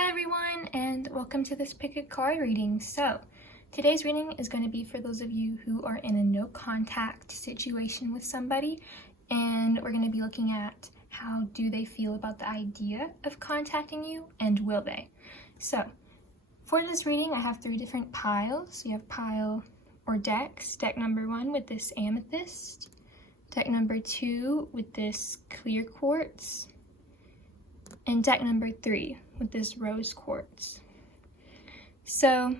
Hi everyone, and welcome to this pick a card reading. So today's reading is going to be for those of you who are in a no contact situation with somebody, and we're going to be looking at how do they feel about the idea of contacting you, and will they. So for this reading I have 3 different piles. We have pile or decks. Deck number 1 with this amethyst, deck number 2 with this clear quartz, and deck number 3 with this rose quartz. So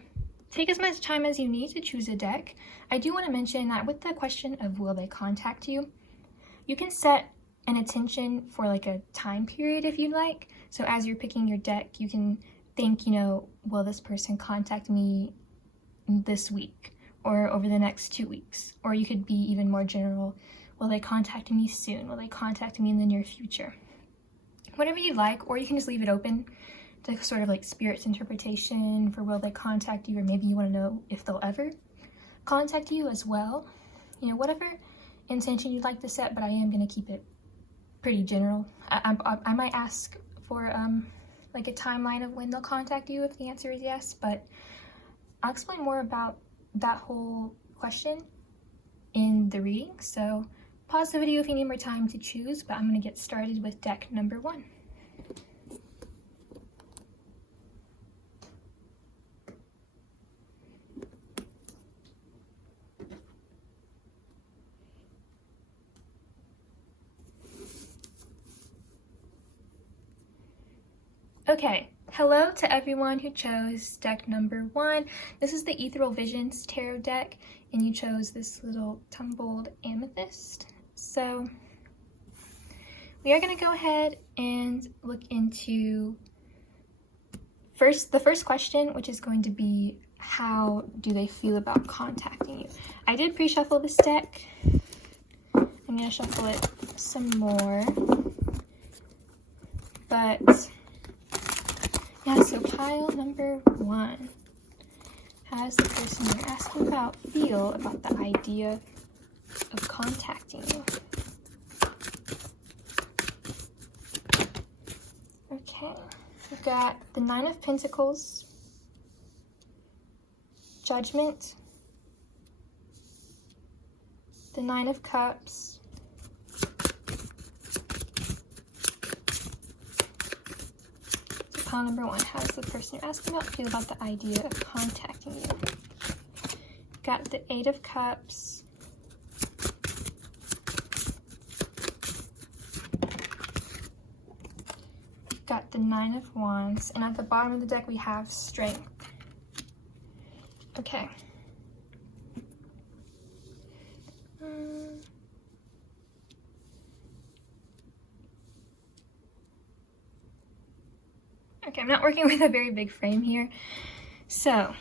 take as much time as you need to choose a deck. I do want to mention that with the question of will they contact you, you can set an intention for like a time period if you'd like. So as you're picking your deck, you can think, will this person contact me this week or over the next 2 weeks? Or you could be even more general, will they contact me soon? Will they contact me in the near future? Whatever you like, or you can just leave it open to sort of like spirit's interpretation for will they contact you, or maybe you want to know if they'll ever contact you as well. Whatever intention you'd like to set, but I am going to keep it pretty general. I might ask for like a timeline of when they'll contact you if the answer is yes, but I'll explain more about that whole question in the reading. So pause the video if you need more time to choose, but I'm going to get started with deck number 1. Okay, hello to everyone who chose deck number 1. This is the Ethereal Visions Tarot deck, and you chose this little tumbled amethyst. So we are going to go ahead and look into the first question, which is going to be, how do they feel about contacting you? I did pre-shuffle this deck. I'm going to shuffle it some more. But yeah, so pile number 1. How does the person you're asking about feel about the idea of contacting you? Okay, we've got the 9 of Pentacles, Judgment, the 9 of Cups, so pile number 1, how does the person you're asking about feel about the idea of contacting you? We've got the 8 of Cups, got the 9 of Wands, and at the bottom of the deck we have Strength. Okay. Okay, I'm not working with a very big frame here. So,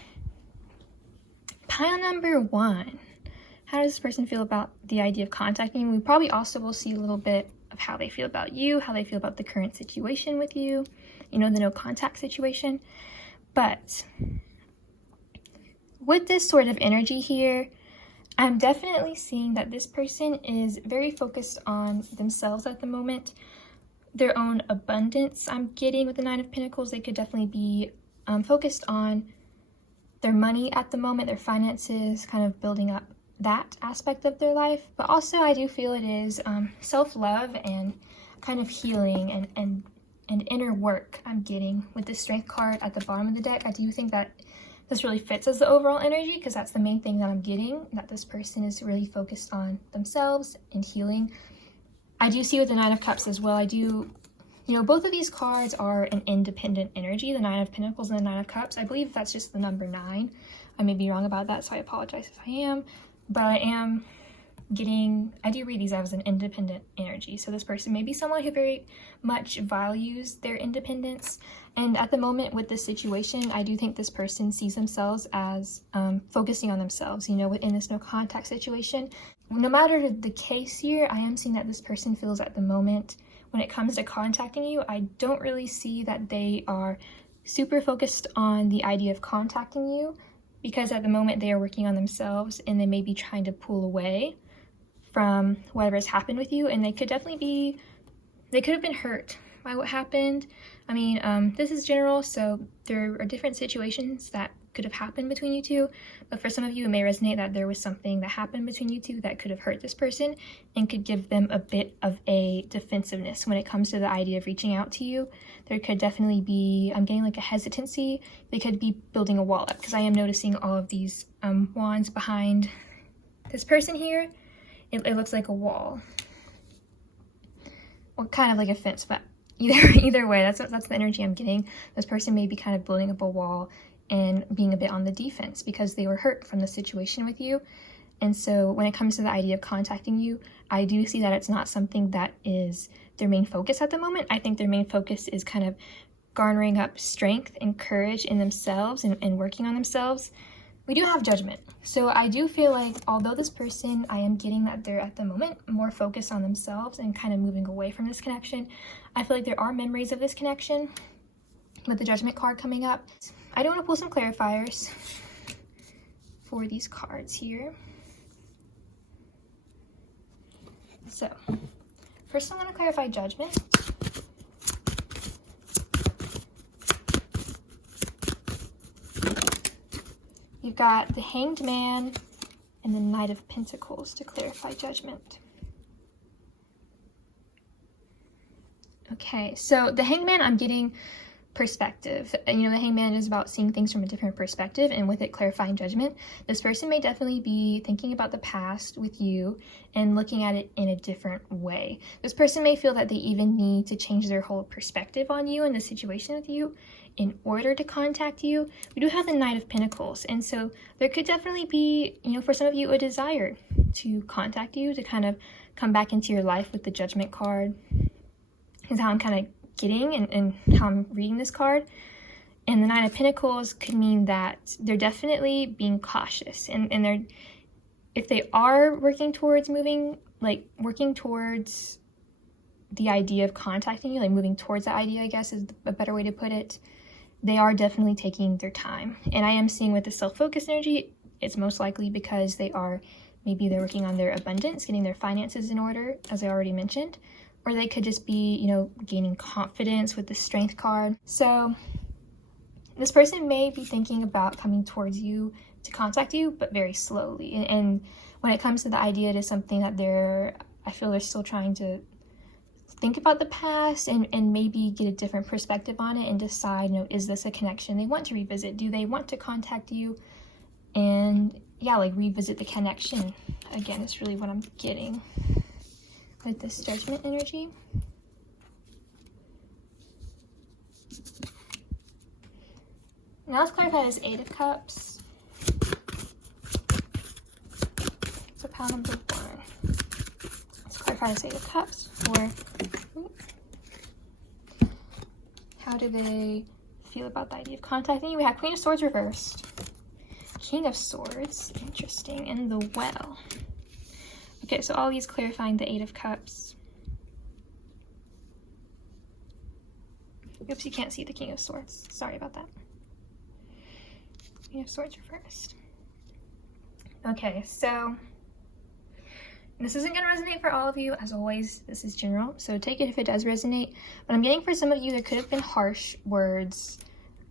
pile number 1. How does this person feel about the idea of contacting you? We probably also will see a little bit of how they feel about you, how they feel about the current situation with you, the no contact situation. But with this sort of energy here, I'm definitely seeing that this person is very focused on themselves at the moment, their own abundance. I'm getting with the 9 of Pentacles, they could definitely be focused on their money at the moment, their finances, kind of building up that aspect of their life. But also I do feel it is self-love and kind of healing and inner work I'm getting with the Strength card at the bottom of the deck. I do think that this really fits as the overall energy, because that's the main thing that I'm getting, that this person is really focused on themselves and healing. I do see with the 9 of Cups as well, I do, both of these cards are an independent energy, the 9 of Pentacles and the 9 of Cups. I believe that's just the number 9. I may be wrong about that, so I apologize if I am. But I do read these as an independent energy. So this person may be someone who very much values their independence. And at the moment with this situation, I do think this person sees themselves as focusing on themselves, within this no contact situation. No matter the case here, I am seeing that this person feels at the moment, when it comes to contacting you, I don't really see that they are super focused on the idea of contacting you, because at the moment they are working on themselves and they may be trying to pull away from whatever has happened with you, and they could have been hurt by what happened. I mean, this is general, so there are different situations that could have happened between you two, but for some of you it may resonate that there was something that happened between you two that could have hurt this person and could give them a bit of a defensiveness when it comes to the idea of reaching out to you. There could definitely be, I'm getting like a hesitancy. They could be building a wall up, because I am noticing all of these wands behind this person here. It looks like a wall. Well, kind of like a fence, but either way, that's the energy I'm getting. This person may be kind of building up a wall and being a bit on the defense because they were hurt from the situation with you. And so when it comes to the idea of contacting you, I do see that it's not something that is their main focus at the moment. I think their main focus is kind of garnering up strength and courage in themselves and working on themselves. We do have Judgment. So I do feel like although this person, I am getting that they're at the moment more focused on themselves and kind of moving away from this connection, I feel like there are memories of this connection with the Judgment card coming up. I do want to pull some clarifiers for these cards here. So first I'm going to clarify Judgment. You've got the Hanged Man and the Knight of Pentacles to clarify Judgment. Okay, so the Hanged Man, I'm getting perspective. And you know, the Hanged Man is about seeing things from a different perspective, and with it clarifying Judgment. This person may definitely be thinking about the past with you and looking at it in a different way. This person may feel that they even need to change their whole perspective on you and the situation with you in order to contact you. We do have the Knight of Pentacles, and so there could definitely be, you know, for some of you, a desire to contact you, to kind of come back into your life with the Judgment card, is how I'm kind of getting and how I'm reading this card. And the Nine of Pentacles could mean that they're definitely being cautious, and they're, if they are working towards moving, like working towards the idea of contacting you, like moving towards that idea, I guess is a better way to put it, they are definitely taking their time. And I am seeing with the self-focused energy, it's most likely because maybe they're working on their abundance, getting their finances in order, as I already mentioned, or they could just be, you know, gaining confidence with the Strength card. So this person may be thinking about coming towards you to contact you, but very slowly. And when it comes to the idea, it is something that I feel they're still trying to think about the past and maybe get a different perspective on it and decide, you know, is this a connection they want to revisit? Do they want to contact you? And yeah, like revisit the connection again is really what I'm getting with this Judgment energy. Now let's clarify this Eight of Cups. So pile number 1. Let's clarify this Eight of Cups for how do they feel about the idea of contacting you. We have Queen of Swords reversed, King of Swords, interesting, and the Well. Okay, so all these clarifying the Eight of Cups. Oops, you can't see the King of Swords. Sorry about that. King of Swords reversed. Okay, so this isn't going to resonate for all of you. As always, this is general, so take it if it does resonate. But I'm getting for some of you, there could have been harsh words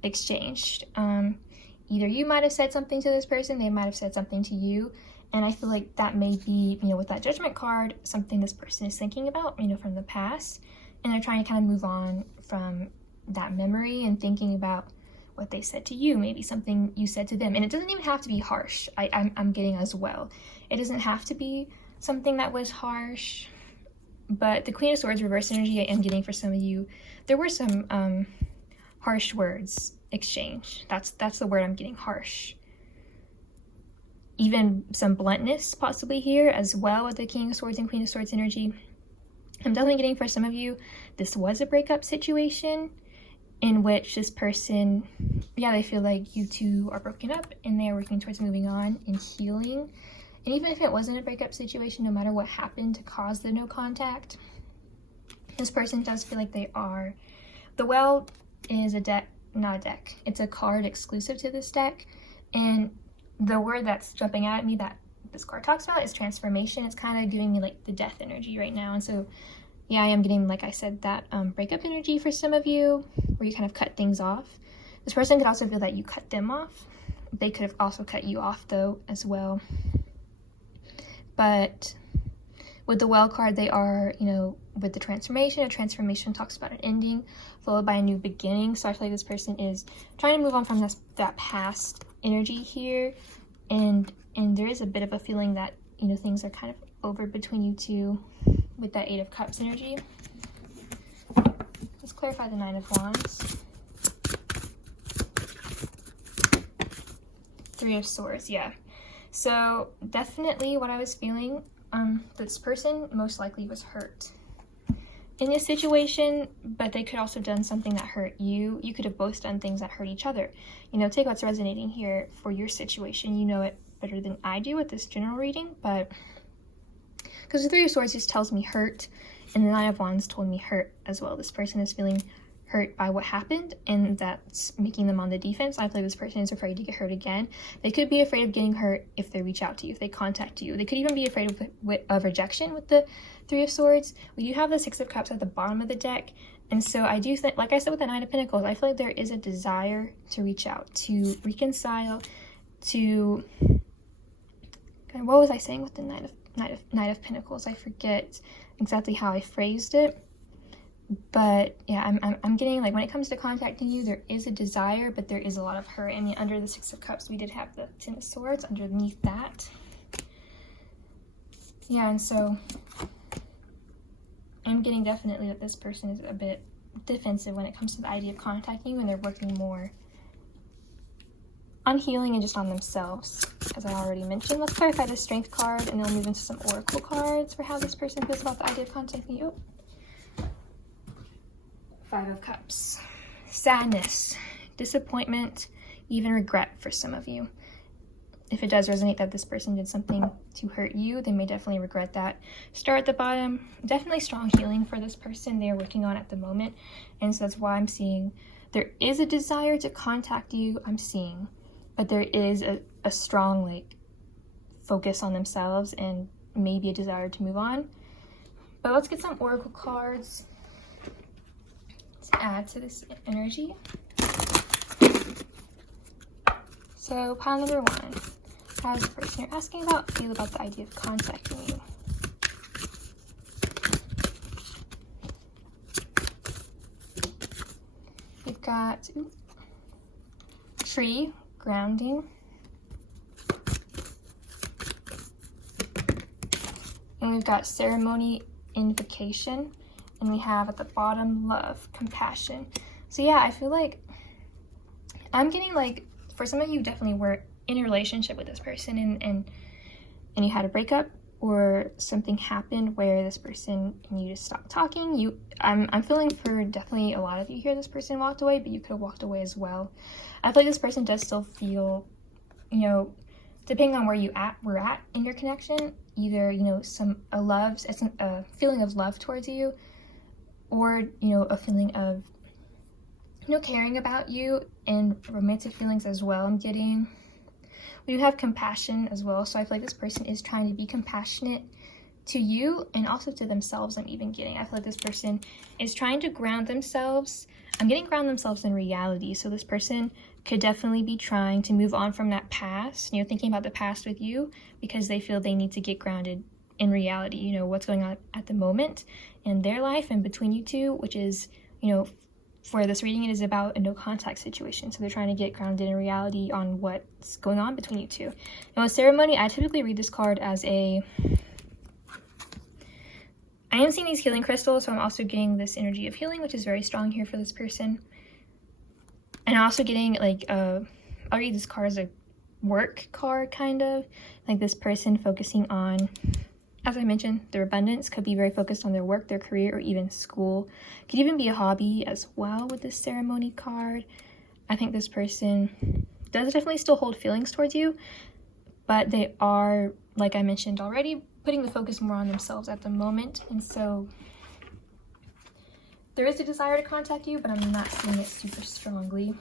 exchanged. Either you might have said something to this person, they might have said something to you. And I feel like that may be, you know, with that Judgment card, something this person is thinking about, you know, from the past. And they're trying to kind of move on from that memory and thinking about what they said to you, maybe something you said to them. And it doesn't even have to be harsh, I'm getting as well. It doesn't have to be something that was harsh. But the Queen of Swords reverse energy I am getting for some of you, there were some harsh words exchanged. That's the word I'm getting, harsh. Even some bluntness possibly here as well with the King of Swords and Queen of Swords energy. I'm definitely getting for some of you, this was a breakup situation in which this person, yeah, they feel like you two are broken up and they are working towards moving on and healing. And even if it wasn't a breakup situation, no matter what happened to cause the no contact, this person does feel like they are. The Well is a deck, not a deck. It's a card exclusive to this deck. And the word that's jumping out at me that this card talks about is transformation. It's kind of giving me like the death energy right now. And so yeah, I am getting, like I said, that breakup energy for some of you, where you kind of cut things off. This person could also feel that you cut them off. They could have also cut you off, though, as well. But with the Well card, they are, you know, with the transformation, a transformation talks about an ending followed by a new beginning. So I feel like this person is trying to move on from that past energy here. And there is a bit of a feeling that, you know, things are kind of over between you two with that 8 of Cups energy. Let's clarify the 9 of Wands. 3 of Swords, yeah. So definitely what I was feeling, this person most likely was hurt in this situation, but they could also have done something that hurt you. You could have both done things that hurt each other. You know, take what's resonating here for your situation. You know it better than I do with this general reading, but because the 3 of Swords just tells me hurt, and the 9 of Wands told me hurt as well. This person is feeling hurt by what happened, and that's making them on the defense. I feel like this person is afraid to get hurt again. They could be afraid of getting hurt if they reach out to you, if they contact you. They could even be afraid of rejection with the 3 of Swords. We do have the 6 of Cups at the bottom of the deck, and so I do think, like I said with the 9 of Pentacles, I feel like there is a desire to reach out, to reconcile, to... What was I saying with the Knight of Pentacles? I forget exactly how I phrased it. But yeah, I'm getting, like, when it comes to contacting you, there is a desire, but there is a lot of hurt. I mean, under the 6 of Cups, we did have the 10 of Swords underneath that. Yeah, and so I'm getting definitely that this person is a bit defensive when it comes to the idea of contacting you, and they're working more on healing and just on themselves, as I already mentioned. Let's clarify the Strength card, and then we'll move into some Oracle cards for how this person feels about the idea of contacting you. 5 of Cups. Sadness, disappointment, even regret for some of you. If it does resonate that this person did something to hurt you, they may definitely regret that. Star at the bottom, definitely strong healing for this person they are working on at the moment. And so that's why I'm seeing there is a desire to contact you, I'm seeing, but there is a strong, like, focus on themselves and maybe a desire to move on. But let's get some Oracle cards to add to this energy. So pile number 1, how does the person you're asking about feel about the idea of contacting you? We've got tree, grounding, and we've got ceremony, invocation, and we have at the bottom love, compassion. So yeah, I feel like I'm getting, like, for some of you definitely were in a relationship with this person and you had a breakup, or something happened where this person and you just stopped talking. I'm feeling for definitely a lot of you here, this person walked away, but you could have walked away as well. I feel like this person does still feel, you know, depending on where you were at in your connection, either, you know, a feeling of love towards you, or, you know, a feeling of, you know, caring about you, and romantic feelings as well. I'm getting, we do have compassion as well, so I feel like this person is trying to be compassionate to you and also to themselves. I'm even getting, I feel like this person is trying to ground themselves. I'm getting ground themselves in reality, so this person could definitely be trying to move on from that past, you know, thinking about the past with you, because they feel they need to get grounded in reality, you know, what's going on at the moment in their life and between you two, which is, you know, for this reading, it is about a no contact situation. So they're trying to get grounded in reality on what's going on between you two. And with ceremony, I typically read this card as I am seeing these healing crystals, so I'm also getting this energy of healing, which is very strong here for this person. And I'm also getting, like, I'll read this card as a work card, kind of. Like, this person focusing on, as I mentioned, their abundance, could be very focused on their work, their career, or even school. Could even be a hobby as well with this ceremony card. I think this person does definitely still hold feelings towards you, but they are, like I mentioned already, putting the focus more on themselves at the moment. And so there is a desire to contact you, but I'm not seeing it super strongly.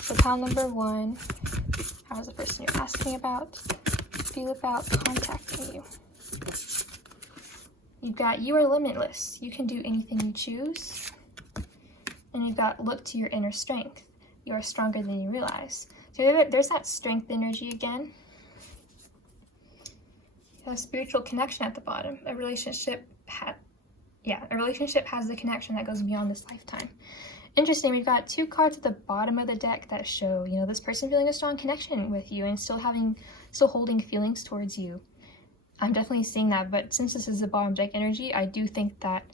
So pile number 1, how does the person you're asking about feel about contacting you? You've got you are limitless. You can do anything you choose. And you've got look to your inner strength. You are stronger than you realize. So there's that strength energy again. A spiritual connection at the bottom. A relationship has the connection that goes beyond this lifetime. Interesting, we've got 2 cards at the bottom of the deck that show, you know, this person feeling a strong connection with you and still holding feelings towards you. I'm definitely seeing that, but since this is the bottom deck energy, I do think that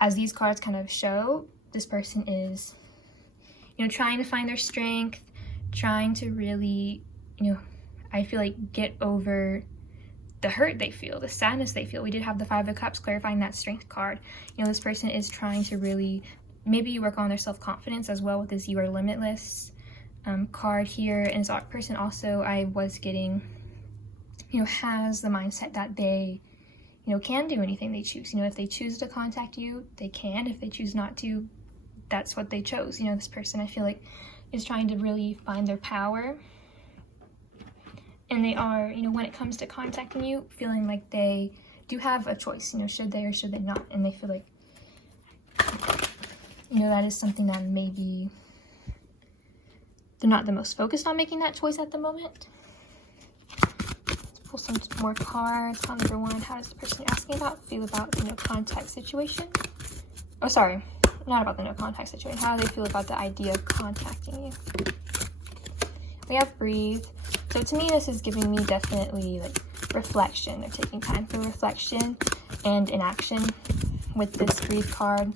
as these cards kind of show, this person is, you know, trying to find their strength, trying to really, you know, I feel like get over the hurt they feel, the sadness they feel. We did have the 5 of Cups clarifying that strength card. You know, this person is trying to really, maybe you work on their self-confidence as well with this you are limitless card here. And this person also, I was getting, you know, has the mindset that they, you know, can do anything they choose. You know, if they choose to contact you, they can. If they choose not to, that's what they chose. You know, this person, I feel like, is trying to really find their power. And they are, you know, when it comes to contacting you, feeling like they do have a choice, you know, should they or should they not? And they feel like, you know, that is something that maybe they're not the most focused on making that choice at the moment. Let's pull some more cards. Card number 1, how does the person you're asking about feel about the no contact situation? Oh, sorry, not about the no contact situation. How do they feel about the idea of contacting you? We have breathe. So to me, this is giving me definitely like reflection. They're taking time for reflection and inaction with this breathe card.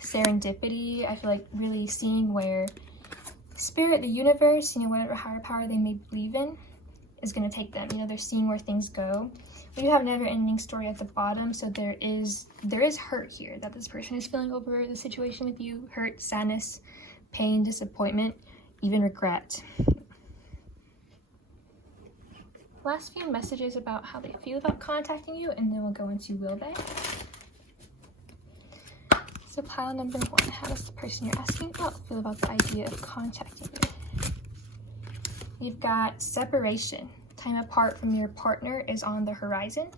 Serendipity, I feel like really seeing where spirit, the universe, you know, whatever higher power they may believe in is going to take them. You know, they're seeing where things go. We do have never-ending story at the bottom, so there is hurt here that this person is feeling over the situation with you. Hurt, sadness, pain, disappointment, even regret. Last few messages about how they feel about contacting you, and then we'll go into will they. So pile number 1, how does the person you're asking about feel about the idea of contacting you? You've got separation. Time apart from your partner is on the horizon.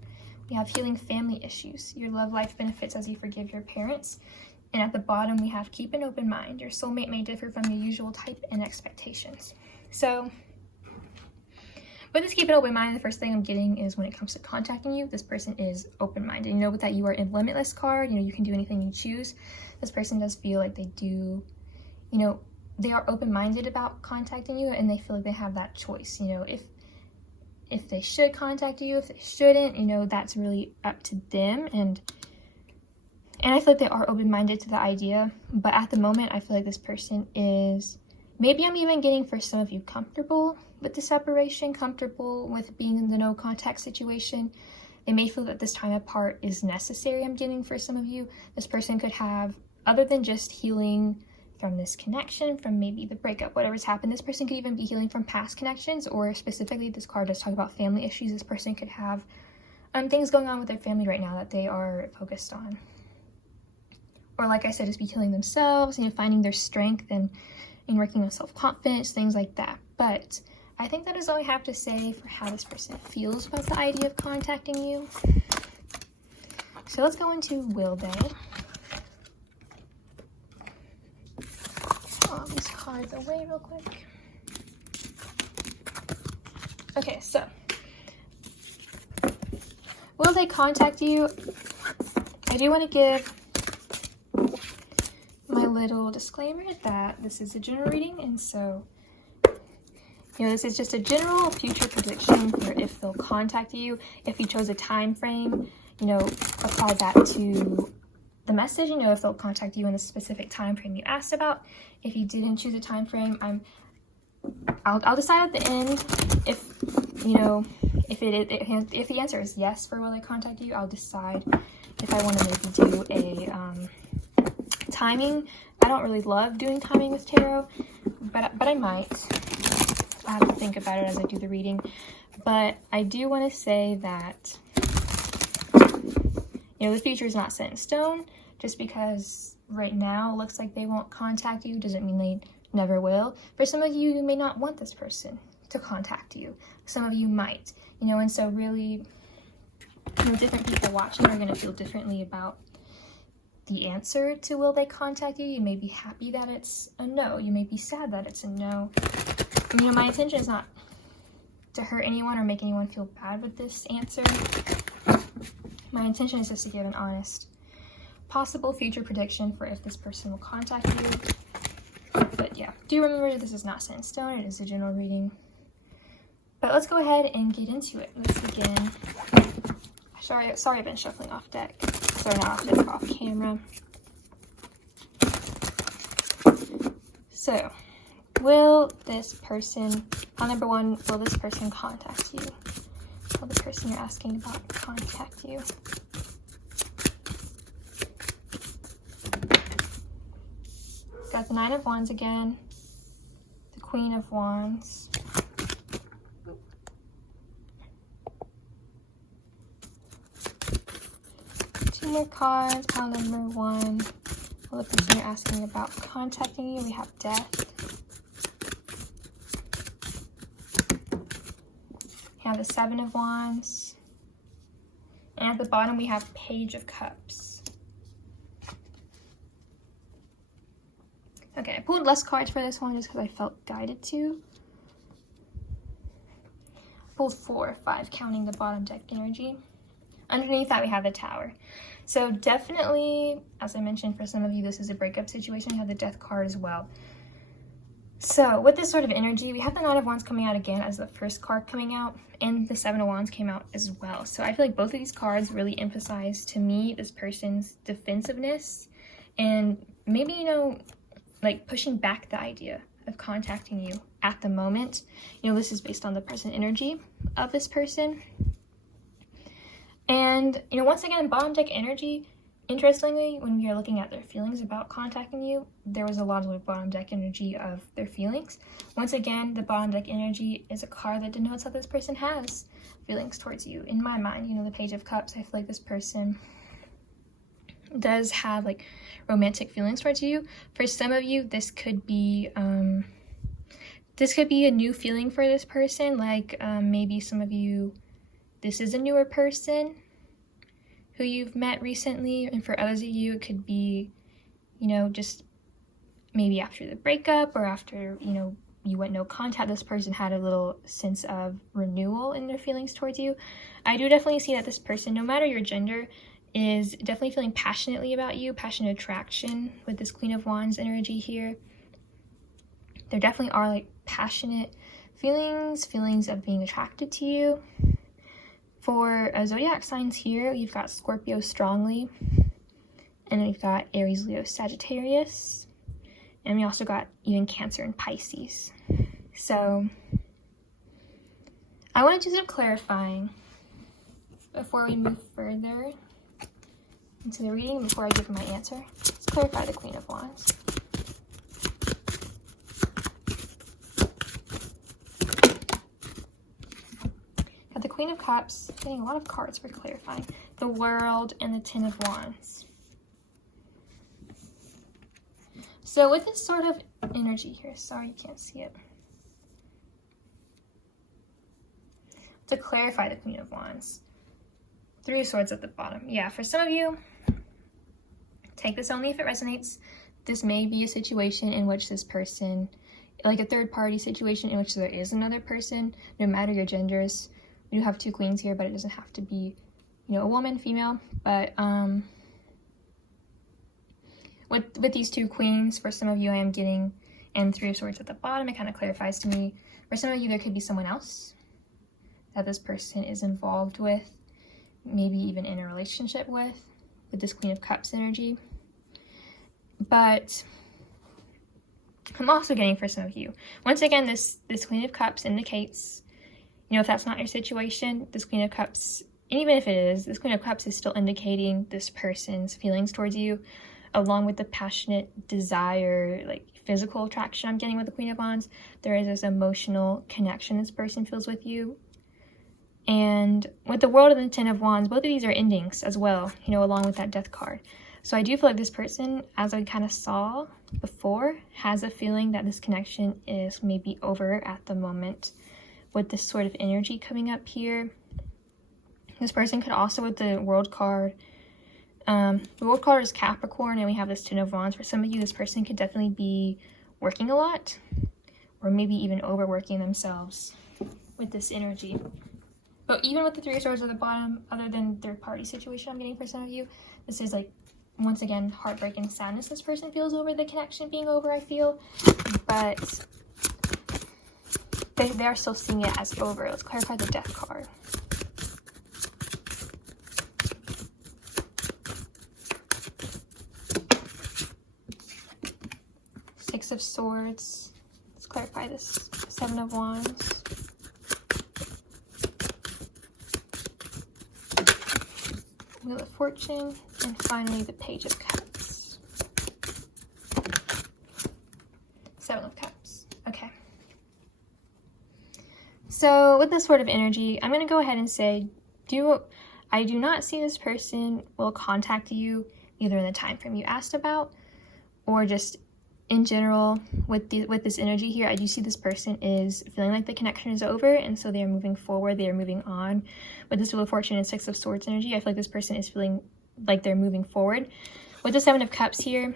We have healing family issues. Your love life benefits as you forgive your parents. And at the bottom, we have keep an open mind. Your soulmate may differ from your usual type and expectations. So with this keep an open mind, the first thing I'm getting is when it comes to contacting you, this person is open-minded. You know, with that you are in limitless card, you know, you can do anything you choose. This person does feel like they do, you know, they are open-minded about contacting you, and they feel like they have that choice. You know, if they should contact you, if they shouldn't, you know, that's really up to them. And I feel like they are open-minded to the idea, but at the moment, I feel like this person is, maybe I'm even getting for some of you comfortable with the separation, comfortable with being in the no contact situation. They may feel that this time apart is necessary. I'm getting for some of you, this person could have, other than just healing from this connection, from maybe the breakup, whatever's happened, this person could even be healing from past connections, or specifically this card does talk about family issues. This person could have things going on with their family right now that they are focused on. Or like I said, just be healing themselves, you know, finding their strength and working on self-confidence, things like that. But I think that is all I have to say for how this person feels about the idea of contacting you. So let's go into will they. Put all these cards away real quick. Okay, so will they contact you? I do want to give my little disclaimer that this is a general reading, and so, you know, this is just a general future prediction for if they'll contact you. If you chose a time frame, you know, apply that to the message. You know, if they'll contact you in a specific time frame you asked about. If you didn't choose a time frame, I'll decide at the end if, you know, if the answer is yes for will they contact you. I'll decide if I want to maybe do a timing. I don't really love doing timing with tarot, but I might. I have to think about it as I do the reading. But I do want to say that, you know, the future is not set in stone. Just because right now it looks like they won't contact you doesn't mean they never will. For some of you, you may not want this person to contact you. Some of you might, you know, and so really different people watching are going to feel differently about the answer to will they contact you. You may be happy that it's a no. You may be sad that it's a no. And, my intention is not to hurt anyone or make anyone feel bad with this answer. My intention is just to give an honest possible future prediction for if this person will contact you. But yeah, do remember this is not set in stone. It is a general reading. But let's go ahead and get into it. Let's begin. Sorry I've been shuffling off deck. Sorry, not off deck, off camera. So, will this person, number one, will this person contact you? Will the person you're asking about contact you? Got the Nine of Wands again, the Queen of Wands, two more cards. Pile number one, will the person you're asking about contacting you? We have Death. We have the Seven of Wands, and at the bottom we have Page of Cups. Okay, I pulled less cards for this one just because I felt guided to. I pulled 4, 5, counting the bottom deck energy. Underneath that, we have the Tower. So definitely, as I mentioned, for some of you, this is a breakup situation. You have the Death card as well. So with this sort of energy, we have the Nine of Wands coming out again as the first card coming out, and the Seven of Wands came out as well. So I feel like both of these cards really emphasize to me this person's defensiveness and maybe, like pushing back the idea of contacting you at the moment. This is based on the present energy of this person. And, once again, bottom deck energy, interestingly, when we are looking at their feelings about contacting you, there was a lot of bottom deck energy of their feelings. Once again, the bottom deck energy is a card that denotes that this person has feelings towards you. In my mind, the Page of Cups, I feel like this person does have like romantic feelings towards you. For some of you, this could be a new feeling for this person. Like maybe some of you, this is a newer person who you've met recently, and for others of you, it could be, just maybe after the breakup or after, you went no contact, this person had a little sense of renewal in their feelings towards you. I do definitely see that this person, no matter your gender, is definitely feeling passionately about you, passionate attraction with this Queen of Wands energy here. There definitely are like passionate feelings of being attracted to you. For zodiac signs here, we've got Scorpio strongly, and we've got Aries, Leo, Sagittarius, and we also got even Cancer and Pisces. So I want to do some clarifying before we move further into the reading, before I give my answer. Let's clarify the Queen of Wands. Got the Queen of Cups, getting a lot of cards for clarifying. The World and the Ten of Wands. So with this sort of energy here, sorry you can't see it. To clarify the Queen of Wands, 3 of Swords at the bottom. Yeah, for some of you, take this only if it resonates. This may be a situation in which this person, like a third party situation in which there is another person, no matter your genders. We do have 2 queens here, but it doesn't have to be, a woman, female. But with these 2 queens, for some of you I am getting, and 3 of Swords at the bottom, it kind of clarifies to me. For some of you, there could be someone else that this person is involved with, maybe even in a relationship with this Queen of Cups energy. But I'm also getting for some of you, once again, this Queen of Cups indicates, if that's not your situation, this Queen of Cups, and even if it is, this Queen of Cups is still indicating this person's feelings towards you, along with the passionate desire, like physical attraction I'm getting with the Queen of Wands. There is this emotional connection this person feels with you. And with the World and the Ten of Wands, both of these are endings as well, along with that Death card. So I do feel like this person, as I kind of saw before, has a feeling that this connection is maybe over at the moment with this sort of energy coming up here This person could also, with the World card, the World card is Capricorn, and we have this Ten of Wands. For some of you, this person could definitely be working a lot, or maybe even overworking themselves with this energy. But even with the Three of Swords at the bottom, other than third party situation I'm getting for some of you, this is like, once again, heartbreak and sadness this person feels over the connection being over, I feel. But they are still seeing it as over. Let's clarify the Death card. Six of Swords. Let's clarify this. Seven of Wands. Wheel of Fortune, and finally the Page of Cups. Seven of Cups. Okay. So with this sort of energy, I'm going to go ahead and say, I do not see this person will contact you either in the time frame you asked about, or just in general with this energy here. I do see this person is feeling like the connection is over, and so they are moving forward, they are moving on. With this Wheel of Fortune and Six of Swords energy, I feel like this person is feeling like they're moving forward. With the Seven of Cups here,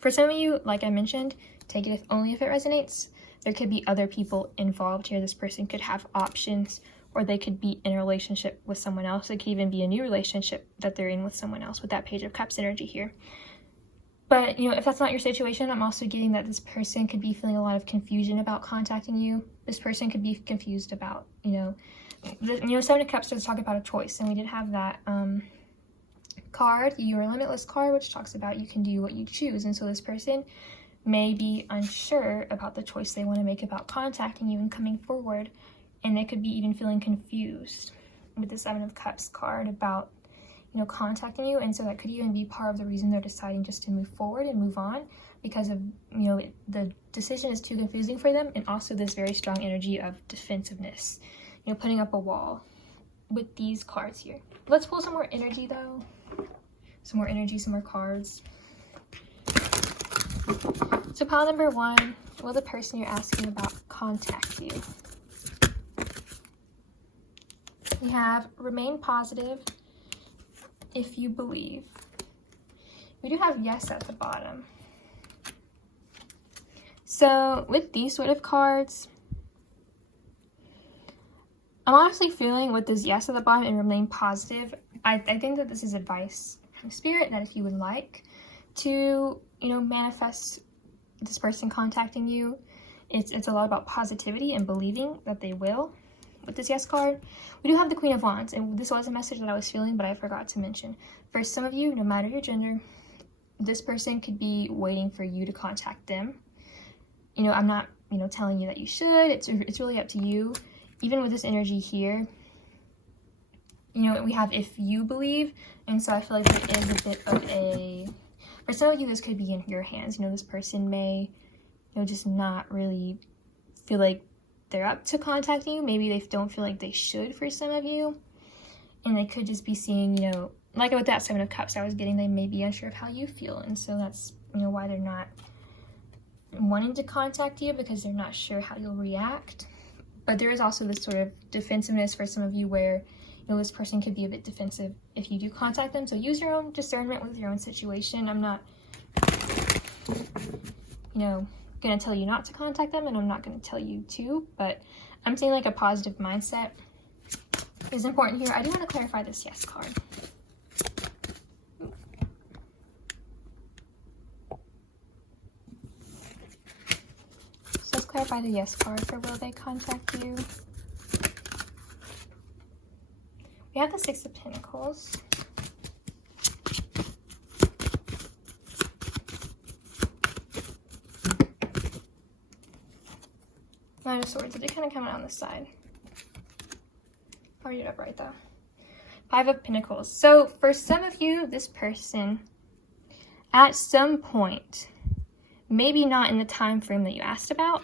for some of you, like I mentioned, take it only if it resonates. There could be other people involved here. This person could have options, or they could be in a relationship with someone else. It could even be a new relationship that they're in with someone else with that Page of Cups energy here. But, if that's not your situation, I'm also getting that this person could be feeling a lot of confusion about contacting you. This person could be confused about, Seven of Cups does talk about a choice, and we did have that card, You Are Limitless card, which talks about you can do what you choose. And so this person may be unsure about the choice they want to make about contacting you and coming forward, and they could be even feeling confused with the Seven of Cups card about contacting you. And so that could even be part of the reason they're deciding just to move forward and move on, because of the decision is too confusing for them, and also this very strong energy of defensiveness, putting up a wall with these cards here. Let's pull some more energy though. Some more energy, some more cards. So pile number one, will the person you're asking about contact you? We have remain positive if you believe. We do have yes at the bottom. So with these sort of cards, I'm honestly feeling with this yes at the bottom and remain positive, I think that this is advice from Spirit, that if you would like to, manifest this person contacting you, it's a lot about positivity and believing that they will. With this yes card, we do have the Queen of Wands, and this was a message that I was feeling, but I forgot to mention. For some of you, no matter your gender, this person could be waiting for you to contact them. I'm not, telling you that you should. It's really up to you. Even with this energy here, we have if you believe, and so I feel like there is a bit of a, for some of you, this could be in your hands. This person may, just not really feel like they're up to contacting you. Maybe they don't feel like they should for some of you, and they could just be seeing, like with that Seven of Cups I was getting, they may be unsure of how you feel, and so that's why they're not wanting to contact you, because they're not sure how you'll react. But there is also this sort of defensiveness for some of you where this person could be a bit defensive if you do contact them. So use your own discernment with your own situation. I'm not gonna tell you not to contact them, and I'm not gonna tell you to, but I'm saying like a positive mindset is important here. I do want to clarify this yes card. So let's clarify the yes card for will they contact you. We have the Six of Pentacles. Nine of Swords. It did kind of come out on the side. I'll read it up right though. Five of Pentacles. So for some of you, this person, at some point, maybe not in the time frame that you asked about,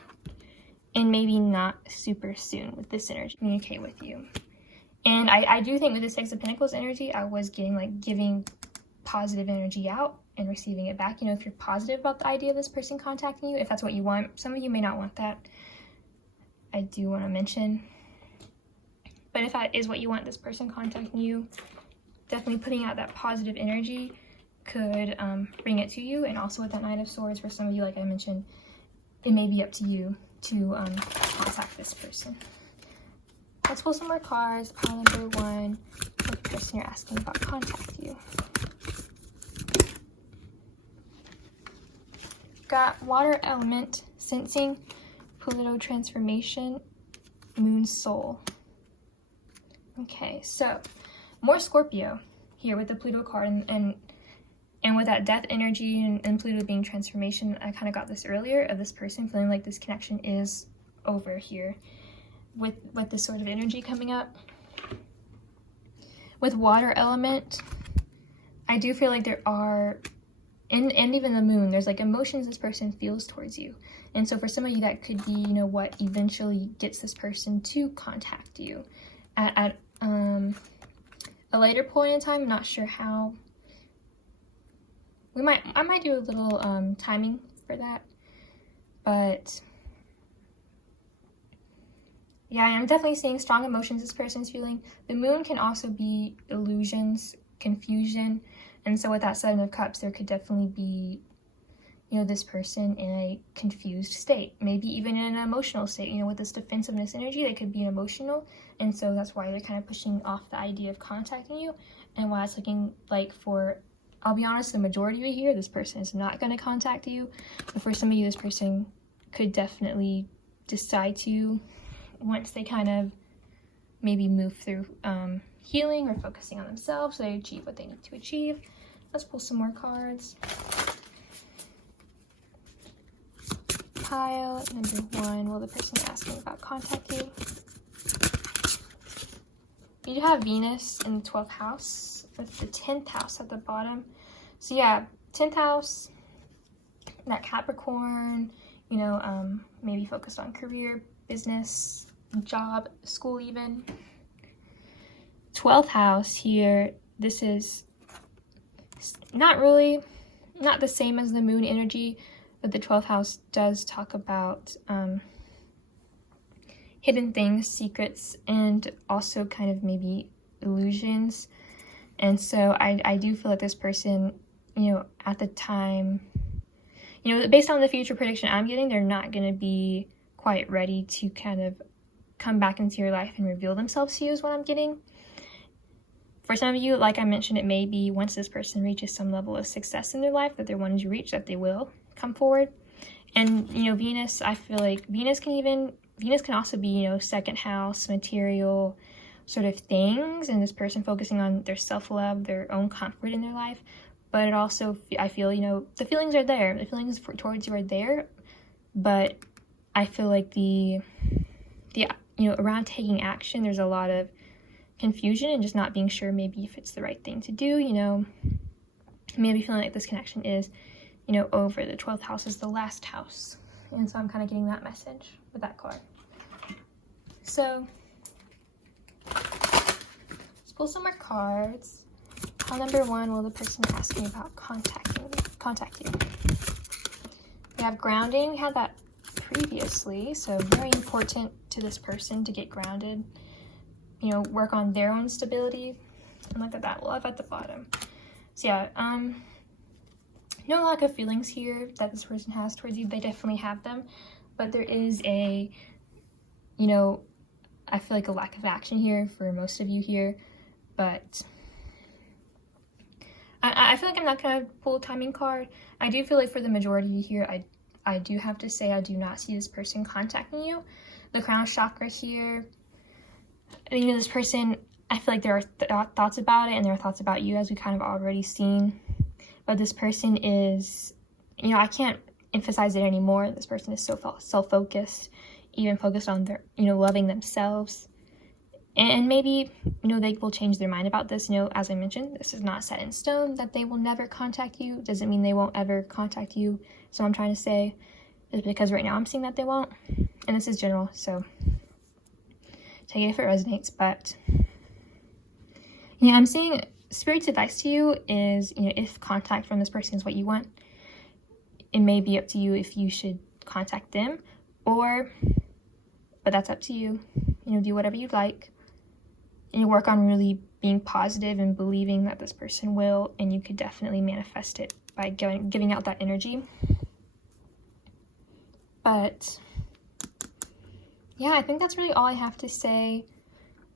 and maybe not super soon with this energy, communicate with you. And I do think with the Six of Pentacles energy, I was getting like giving positive energy out and receiving it back. If you're positive about the idea of this person contacting you, if that's what you want. Some of you may not want that. I do want to mention But if that is what you want, this person contacting you, definitely putting out that positive energy could bring it to you. And also with that Knight of Swords, for some of you, like I mentioned, it may be up to you to contact this person. Let's pull some more cards. Pile number 1, the person you're asking about contact you. Got Water Element, Sensing, Pluto Transformation, Moon Soul. Okay, so more Scorpio here with the Pluto card, and with that death energy and Pluto being transformation. I kind of got this earlier of this person feeling like this connection is over here with this sort of energy coming up. With Water Element, I do feel like there are, and even the Moon, there's like emotions this person feels towards you. And so for some of you, that could be, you know, what eventually gets this person to contact you at a later point in time. I'm not sure how. I might do a little timing for that, but yeah, I'm definitely seeing strong emotions this person's feeling. The Moon can also be illusions, confusion, and so with that 7 of Cups, there could definitely be, you know, this person in a confused state, maybe even in an emotional state. You know, with this defensiveness energy, they could be emotional, and so that's why they're kind of pushing off the idea of contacting you, and why it's looking like for, I'll be honest, the majority of you here, this person is not going to contact you. But for some of you, this person could definitely decide to, once they kind of maybe move through healing or focusing on themselves, so they achieve what they need to achieve. Let's pull some more cards. Pile number 1, will the person asking about contact you? You have Venus in the 12th house with the 10th house at the bottom. So yeah, 10th house, that Capricorn, you know, maybe focused on career, business, job, school even. 12th house here, this is not the same as the Moon energy, but the 12th house does talk about hidden things, secrets, and also kind of maybe illusions. And so I do feel like this person, you know, at the time, you know, based on the future prediction I'm getting, they're not going to be quite ready to kind of come back into your life and reveal themselves to you is what I'm getting. For some of you, like I mentioned, it may be once this person reaches some level of success in their life that they're wanting to reach, that they will come forward. And, you know, Venus, I feel like Venus can also be, you know, 2nd house, material sort of things, and this person focusing on their self-love, their own comfort in their life. But it also, I feel, you know, the feelings are there. The feelings towards you are there, but I feel like the you know, around taking action, there's a lot of confusion and just not being sure maybe if it's the right thing to do, you know. Maybe feeling like this connection is, you know, over. The 12th house is the last house. And so I'm kind of getting that message with that card. So let's pull some more cards. Call number 1, will the person asking about contact you? We have grounding. We had that previously, so very important to this person to get grounded, you know, work on their own stability. And look at that love at the bottom. So yeah, no lack of feelings here that this person has towards you. They definitely have them, but there is a, you know, I feel like a lack of action here for most of you here. But I feel like I'm not gonna pull a timing card. I do feel like for the majority of you here, I do have to say I do not see this person contacting you. The crown chakra here, you know, this person, I feel like there are thoughts about it, and there are thoughts about you, as we kind of already seen. But this person is, you know, I can't emphasize it anymore. This person is so self-focused, even focused on their, you know, loving themselves. And maybe, you know, they will change their mind about this. You know, as I mentioned, this is not set in stone that they will never contact you. Doesn't mean they won't ever contact you. So I'm trying to say is because right now I'm seeing that they won't. And this is general, so take it if it resonates. But yeah, I'm seeing Spirit's advice to you is, you know, if contact from this person is what you want, it may be up to you if you should contact them, or, but that's up to you. You know, do whatever you'd like. and you work on really being positive and believing that this person will, and you could definitely manifest it by giving out that energy. But yeah, I think that's really all I have to say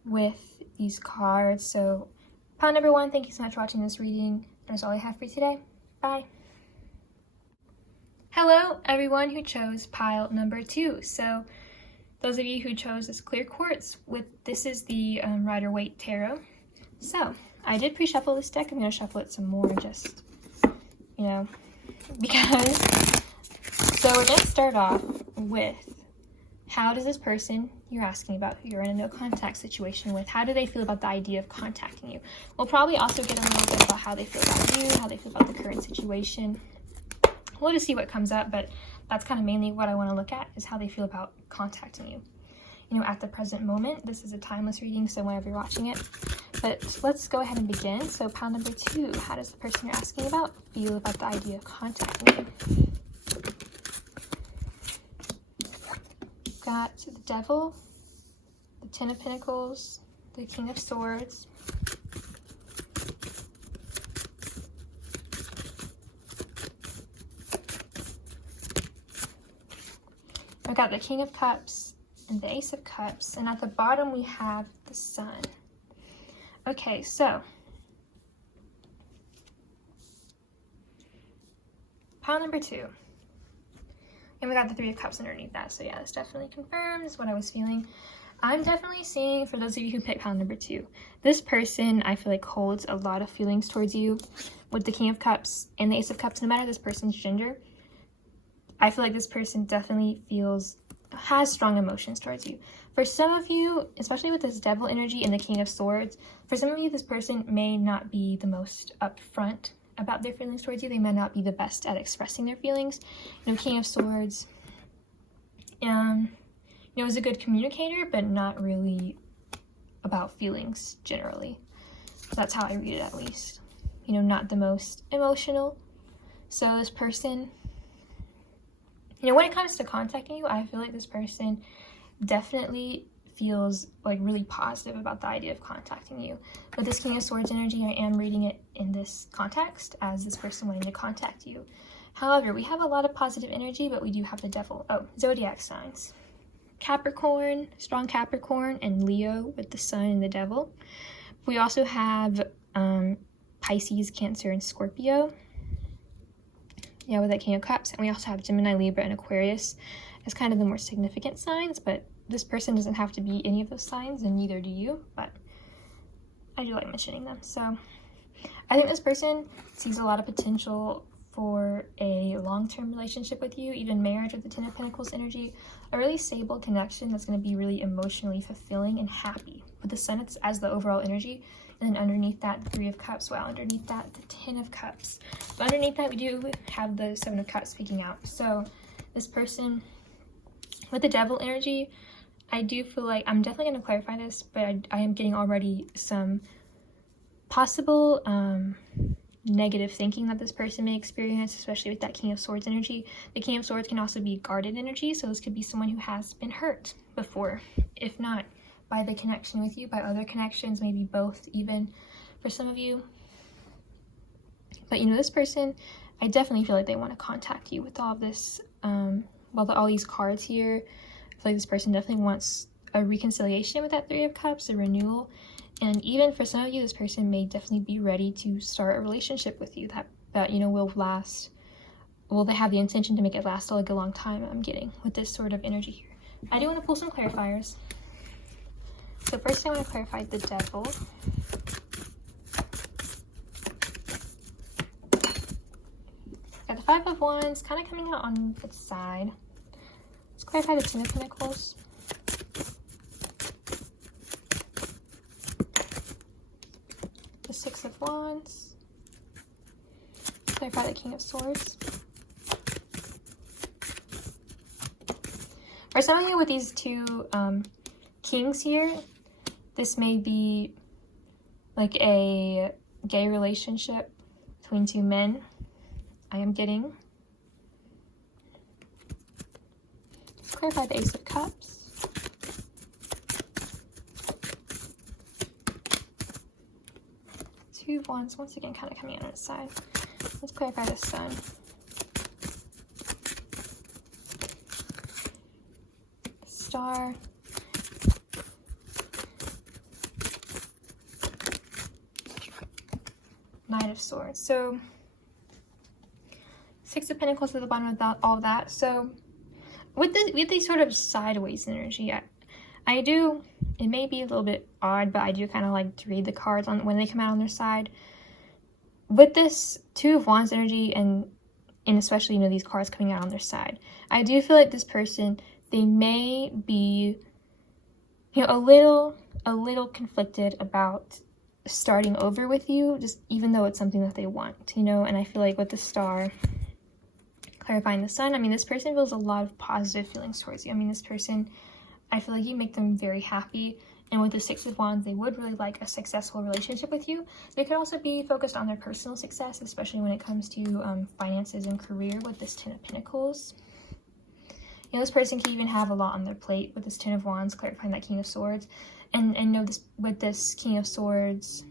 with these cards. So pile number 1, thank you so much for watching this reading. That's all I have for you today. Bye. Hello, everyone who chose pile number 2. So those of you who chose this clear quartz, this is the Rider-Waite Tarot. So I did pre-shuffle this deck. I'm going to shuffle it some more, just, you know, because. So we're going to start off with, how does this person you're asking about, who you're in a no contact situation with, how do they feel about the idea of contacting you? We'll probably also get a little bit about how they feel about you, how they feel about the current situation. We'll just see what comes up, but that's kind of mainly what I want to look at, is how they feel about contacting you. You know, at the present moment. This is a timeless reading, so whenever you're watching it. But let's go ahead and begin. So pile number 2, how does the person you're asking about feel about the idea of contacting you? Got the Devil, the Ten of Pentacles, the King of Swords, I've got the King of Cups and the Ace of Cups, and at the bottom we have the Sun. Okay, so pile number 2. And we got the Three of Cups underneath that. So yeah, this definitely confirms what I was feeling. I'm definitely seeing, for those of you who picked pile number 2, this person, I feel like, holds a lot of feelings towards you. With the King of Cups and the Ace of Cups, no matter this person's gender, I feel like this person definitely has strong emotions towards you. For some of you, especially with this Devil energy and the King of Swords, for some of you, this person may not be the most upfront about their feelings towards you. They might not be the best at expressing their feelings. You know, King of Swords, you know, is a good communicator, but not really about feelings generally. That's how I read it, at least. You know, not the most emotional. So this person, you know, when it comes to contacting you, I feel like this person definitely feels like really positive about the idea of contacting you. With this King of Swords energy, I am reading it in this context as this person wanting to contact you. However, we have a lot of positive energy, but we do have the Devil. Oh, zodiac signs. Capricorn, strong Capricorn, and Leo with the Sun and the Devil. We also have Pisces, Cancer, and Scorpio. Yeah, with that King of Cups. And we also have Gemini, Libra, and Aquarius as kind of the more significant signs, but this person doesn't have to be any of those signs, and neither do you, but I do like mentioning them. So I think this person sees a lot of potential for a long-term relationship with you, even marriage with the Ten of Pentacles energy, a really stable connection that's going to be really emotionally fulfilling and happy. With the Sun, it's as the overall energy, and then underneath that, the Three of Cups. Wow, underneath that, the Ten of Cups. But underneath that, we do have the Seven of Cups speaking out. So this person with the Devil energy, I do feel like, I'm definitely going to clarify this, but I am getting already some possible negative thinking that this person may experience, especially with that King of Swords energy. The King of Swords can also be guarded energy, so this could be someone who has been hurt before, if not by the connection with you, by other connections, maybe both even for some of you. But you know, this person, I definitely feel like they want to contact you with all of this, all these cards here. I feel like this person definitely wants a reconciliation with that Three of Cups, a renewal. And even for some of you, this person may definitely be ready to start a relationship with you that you know, will last. Well, they have the intention to make it last like a long time, I'm getting, with this sort of energy here. I do want to pull some clarifiers. So first I want to clarify the Devil. Got the Five of Wands kind of coming out on the side. Let's clarify the Ten of Pentacles. The Six of Wands. Clarify the King of Swords. For some of you with these two kings here, this may be like a gay relationship between two men. I am getting. Let's clarify the Ace of Cups. of Wands, once again, kind of coming out on its side. Let's clarify the Sun. Star. Knight of Swords. So, Six of Pentacles at the bottom of that, all that. So, with these sort of sideways energy, I do, it may be a little bit odd, but I do kind of like to read the cards on when they come out on their side. With this Two of Wands energy and especially, you know, these cards coming out on their side, I do feel like this person, they may be, you know, a little conflicted about starting over with you, just even though it's something that they want, you know. And I feel like with the Star clarifying the Sun, I mean, this person feels a lot of positive feelings towards you. I mean, this person, I feel like you make them very happy. And with the Six of Wands, they would really like a successful relationship with you. They could also be focused on their personal success, especially when it comes to finances and career with this Ten of Pentacles. You know, this person can even have a lot on their plate with this Ten of Wands, clarifying that King of Swords. And know this, with this King of Swords,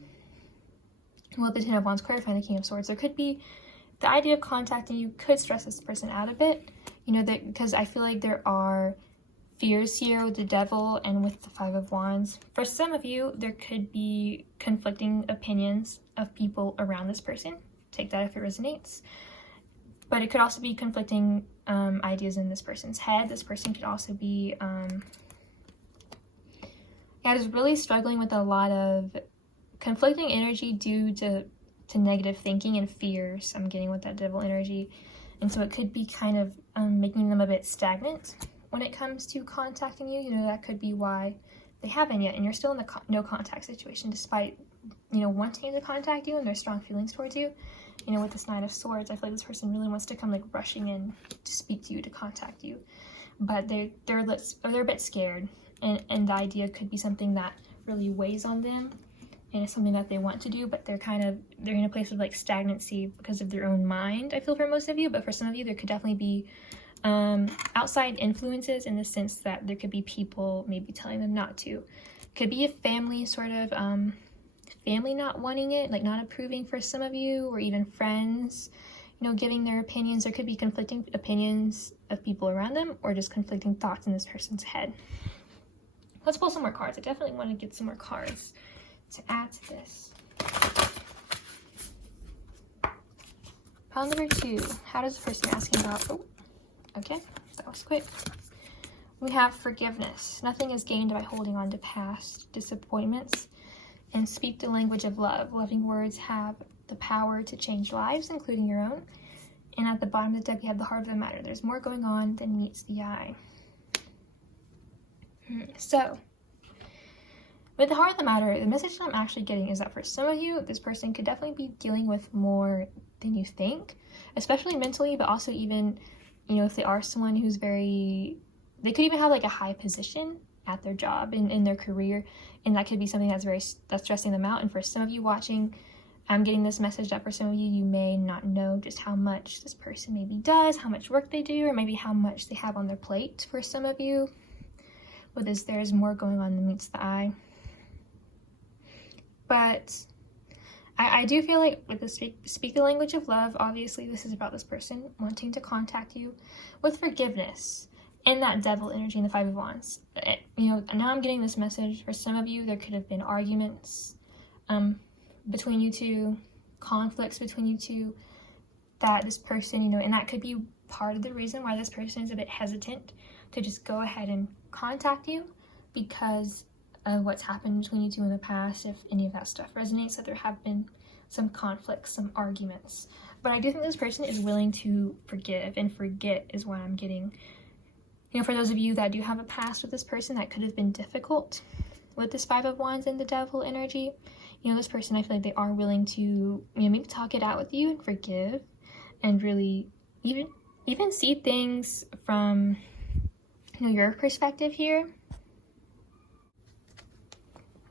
well, the Ten of Wands clarifying the King of Swords, there could be the idea of contacting you could stress this person out a bit, you know, that because I feel like there are fears here with the Devil and with the Five of Wands. For some of you, there could be conflicting opinions of people around this person. Take that if it resonates. But it could also be conflicting ideas in this person's head. This person could also be just really struggling with a lot of conflicting energy due to negative thinking and fears I'm getting with that Devil energy. And so it could be kind of making them a bit stagnant when it comes to contacting you. You know, that could be why they haven't yet, and you're still in the no contact situation despite, you know, wanting to contact you and their strong feelings towards you. You know, with this Knight of Swords, I feel like this person really wants to come like rushing in to speak to you, to contact you, but they're a bit scared, and the idea could be something that really weighs on them, and it's something that they want to do, but they're in a place of like stagnancy because of their own mind, I feel, for most of you. But for some of you, there could definitely be outside influences, in the sense that there could be people maybe telling them not to. Could be a family sort of family not wanting it, like not approving for some of you, or even friends, you know, giving their opinions. There could be conflicting opinions of people around them, or just conflicting thoughts in this person's head. Let's pull some more cards. I definitely want to get some more cards to add to this. Pile number 2. How does the person asking about... Oh, okay, that was quick. We have forgiveness. Nothing is gained by holding on to past disappointments. And speak the language of love. Loving words have the power to change lives, including your own. And at the bottom of the deck, we have the heart of the matter. There's more going on than meets the eye. So, with the heart of the matter, the message that I'm actually getting is that for some of you, this person could definitely be dealing with more than you think, especially mentally, but also even, you know, if they are someone who's they could even have like a high position at their job, in their career, and that could be something that's stressing them out. And for some of you watching, I'm getting this message that for some of you, you may not know just how much this person maybe does, how much work they do, or maybe how much they have on their plate. For some of you, with this, there's more going on than meets the eye. But I do feel like with the speak the language of love, obviously this is about this person wanting to contact you. With forgiveness and that Devil energy and the Five of Wands, you know, now I'm getting this message. For some of you, there could have been arguments between you two, conflicts between you two, that this person, you know, and that could be part of the reason why this person is a bit hesitant to just go ahead and contact you, because of what's happened between you two in the past. If any of that stuff resonates, that there have been some conflicts, some arguments. But I do think this person is willing to forgive and forget, is what I'm getting. You know, for those of you that do have a past with this person that could have been difficult, with this Five of Wands and the Devil energy, you know, this person, I feel like they are willing to, you know, maybe talk it out with you and forgive, and really even see things from, you know, your perspective here.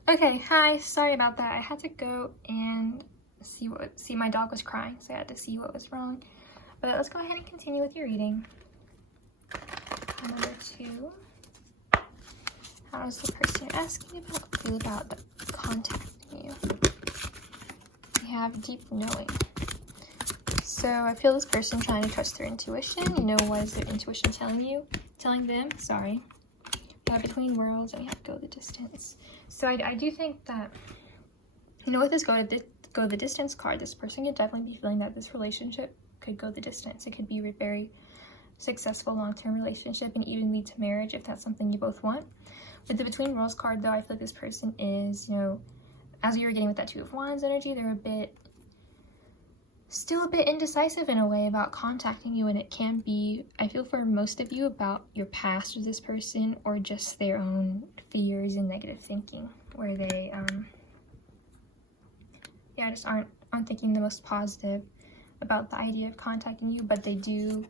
Okay, hi, sorry about that. I had to go and see my dog was crying, so I had to see what was wrong. But let's go ahead and continue with your reading. Number 2. How does the person asking about feel about contacting you? We have deep knowing. So I feel this person trying to trust their intuition. You know, what is their intuition telling them, sorry. Between worlds, and we have to go the distance. So I do think that, you know, with this go the distance card, this person could definitely be feeling that this relationship could go the distance. It could be a very successful long-term relationship and even lead to marriage if that's something you both want. With the between worlds card, though, I feel like this person is, you know, as you were getting with that Two of Wands energy, they're still a bit indecisive in a way about contacting you, and it can be, I feel for most of you, about your past with this person or just their own fears and negative thinking, where they just aren't thinking the most positive about the idea of contacting you. But they do,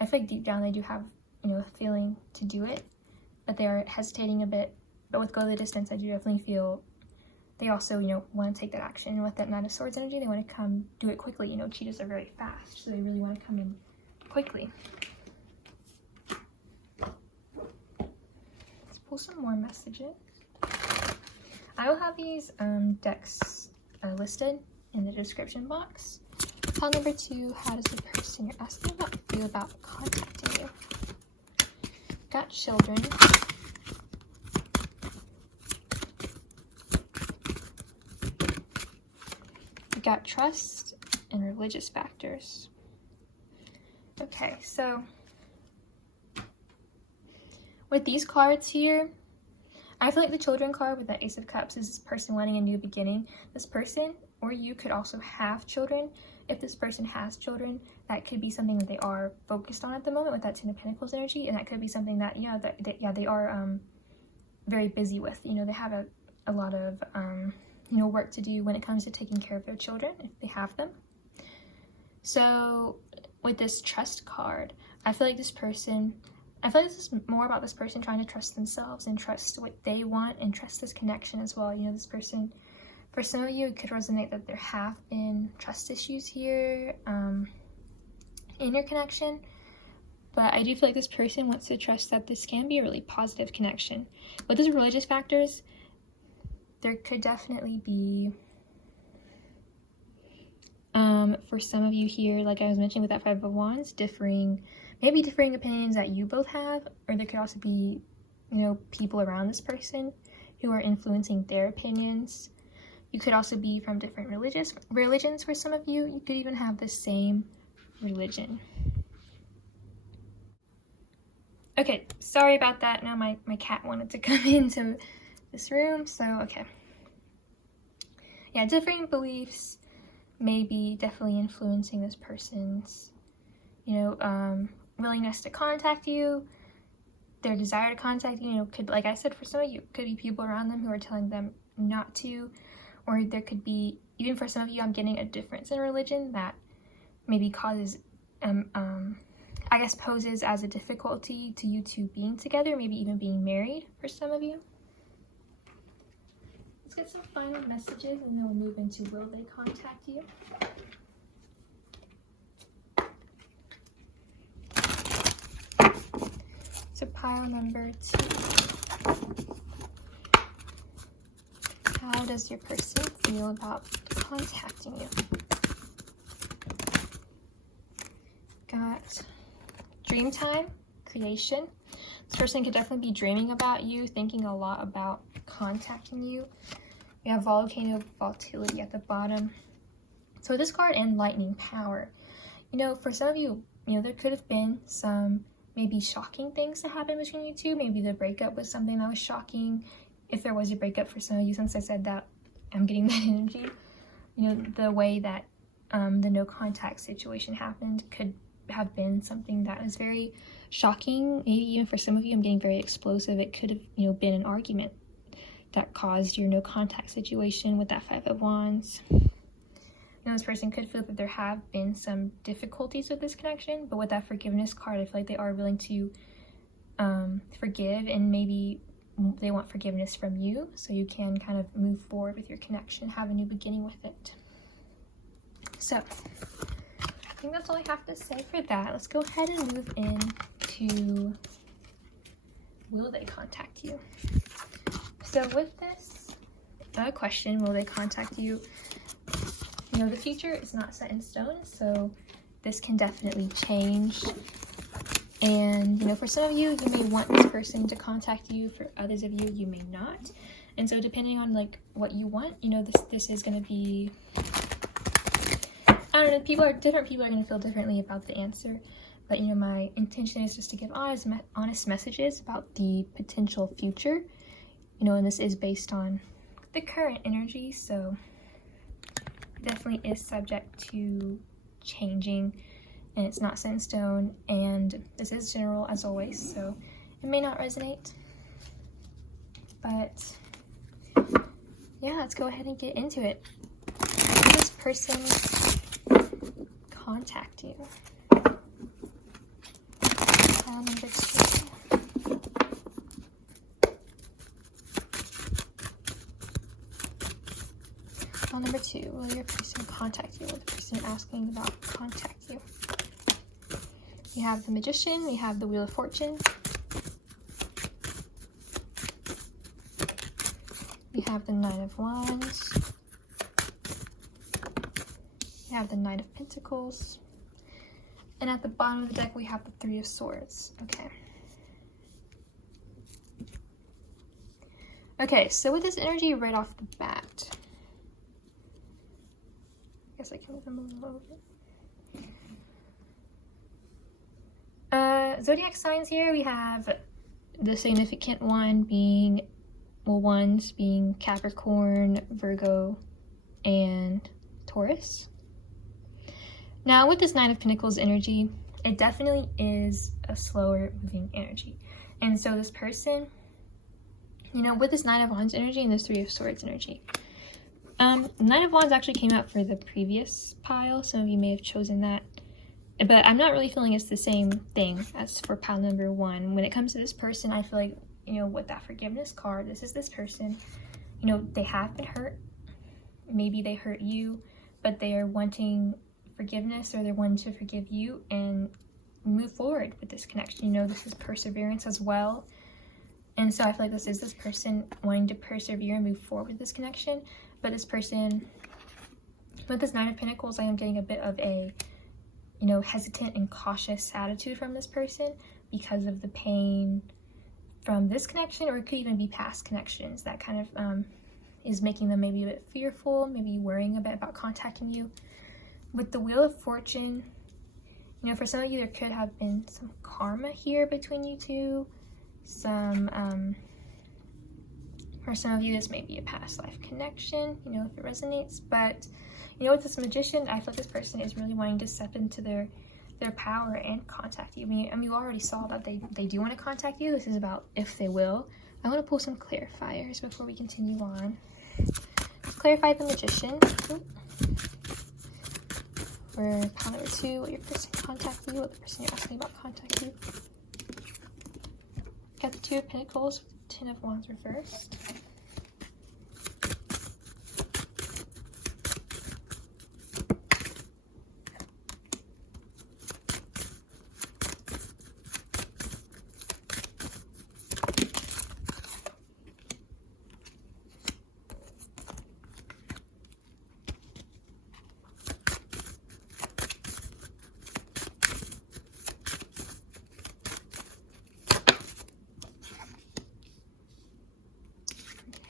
I feel like deep down they do have, you know, a feeling to do it, but they are hesitating a bit. But with go the distance, I do definitely feel they also, you know, want to take that action. And with that Knight of Swords energy, they want to come do it quickly. You know, cheetahs are very fast, so they really want to come in quickly. Let's pull some more messages. I will have these decks listed in the description box. Pile number 2, how does the person you're asking about feel about contacting you? Got children. Got trust and religious factors. Okay, so with these cards here, I feel like the children card with the Ace of Cups is this person wanting a new beginning. This person or you could also have children. If this person has children, that could be something that they are focused on at the moment with that Ten of Pentacles energy, and that could be something that, you know, they are very busy with. You know, they have a lot of you know, work to do when it comes to taking care of their children if they have them. So with this trust card, I feel like this is more about this person trying to trust themselves and trust what they want and trust this connection as well. You know, this person, for some of you, it could resonate that there have been trust issues here in your connection, but I do feel like this person wants to trust that this can be a really positive connection. With those religious factors, there could definitely be, for some of you here, like I was mentioning with that Five of Wands, maybe differing opinions that you both have, or there could also be, you know, people around this person who are influencing their opinions. You could also be from different religions for some of you. You could even have the same religion. Okay, sorry about that. Now my cat wanted to come into this room, so okay. Yeah, differing beliefs may be definitely influencing this person's, you know, willingness to contact you, their desire to contact you. You know, could, like I said, for some of you, could be people around them who are telling them not to, or there could be, even for some of you, I'm getting a difference in religion that maybe causes, I guess poses as a difficulty to you two being together, maybe even being married for some of you. Let's get some final messages and then we'll move into will they contact you. So pile number 2. How does your person feel about contacting you? Got dream time, creation. This person could definitely be dreaming about you, thinking a lot about contacting you. We have volcano volatility at the bottom. So with this card and lightning power, you know, for some of you, you know, there could have been some maybe shocking things that happened between you two. Maybe the breakup was something that was shocking. If there was a breakup for some of you, since I said that, I'm getting that energy. You know, the way that the no contact situation happened could have been something that was very shocking. Maybe even for some of you, I'm getting very explosive. It could have, you know, been an argument that caused your no contact situation with that Five of Wands. You know, this person could feel that there have been some difficulties with this connection, but with that forgiveness card, I feel like they are willing to forgive, and maybe they want forgiveness from you so you can kind of move forward with your connection, have a new beginning with it. So I think that's all I have to say for that. Let's go ahead and move into will they contact you? So with this question, will they contact you? You know, the future is not set in stone, so this can definitely change. And, you know, for some of you, you may want this person to contact you. For others of you, you may not. And so depending on like what you want, you know, this is going to be, I don't know, different people are going to feel differently about the answer. But, you know, my intention is just to give honest messages about the potential future, you know, and this is based on the current energy, so definitely is subject to changing, and it's not set in stone, and this is general as always, so it may not resonate. But yeah, let's go ahead and get into it. Will this person contact you? Number 2. Number 2, will your person contact you? Will the person asking about contact you? We have the Magician, we have the Wheel of Fortune, we have the Knight of Wands, we have the Knight of Pentacles, and at the bottom of the deck we have the Three of Swords. Okay, so with this energy right off the bat, I guess I can move them a little bit. Zodiac signs here, we have the significant one being, well, ones being Capricorn, Virgo, and Taurus. Now with this Nine of Pentacles energy, it definitely is a slower moving energy. And so this person, you know, with this Nine of Wands energy and this Three of Swords energy, Nine of Wands actually came out for the previous pile. Some of you may have chosen that. But I'm not really feeling it's the same thing as for pile number 1. When it comes to this person, I feel like, you know, with that forgiveness card, this is this person, you know, they have been hurt. Maybe they hurt you, but they are wanting forgiveness, or they're wanting to forgive you and move forward with this connection. You know, this is perseverance as well. And so I feel like this is this person wanting to persevere and move forward with this connection. But this person, with this Nine of Pentacles, I am getting a bit of a, you know, hesitant and cautious attitude from this person because of the pain from this connection, or it could even be past connections that kind of is making them maybe a bit fearful, maybe worrying a bit about contacting you. With the Wheel of Fortune, you know, for some of you, there could have been some karma here between you two. For some of you, this may be a past life connection, you know, if it resonates. But, you know, with this Magician, I feel like this person is really wanting to step into their power and contact you. I mean, you already saw that they do want to contact you. This is about if they will. I want to pull some clarifiers before we continue on. Let's clarify the Magician. For pile number 2, will your person contact you? Will the person you're asking about contact you? Got the Two of Pentacles with the Ten of Wands reversed.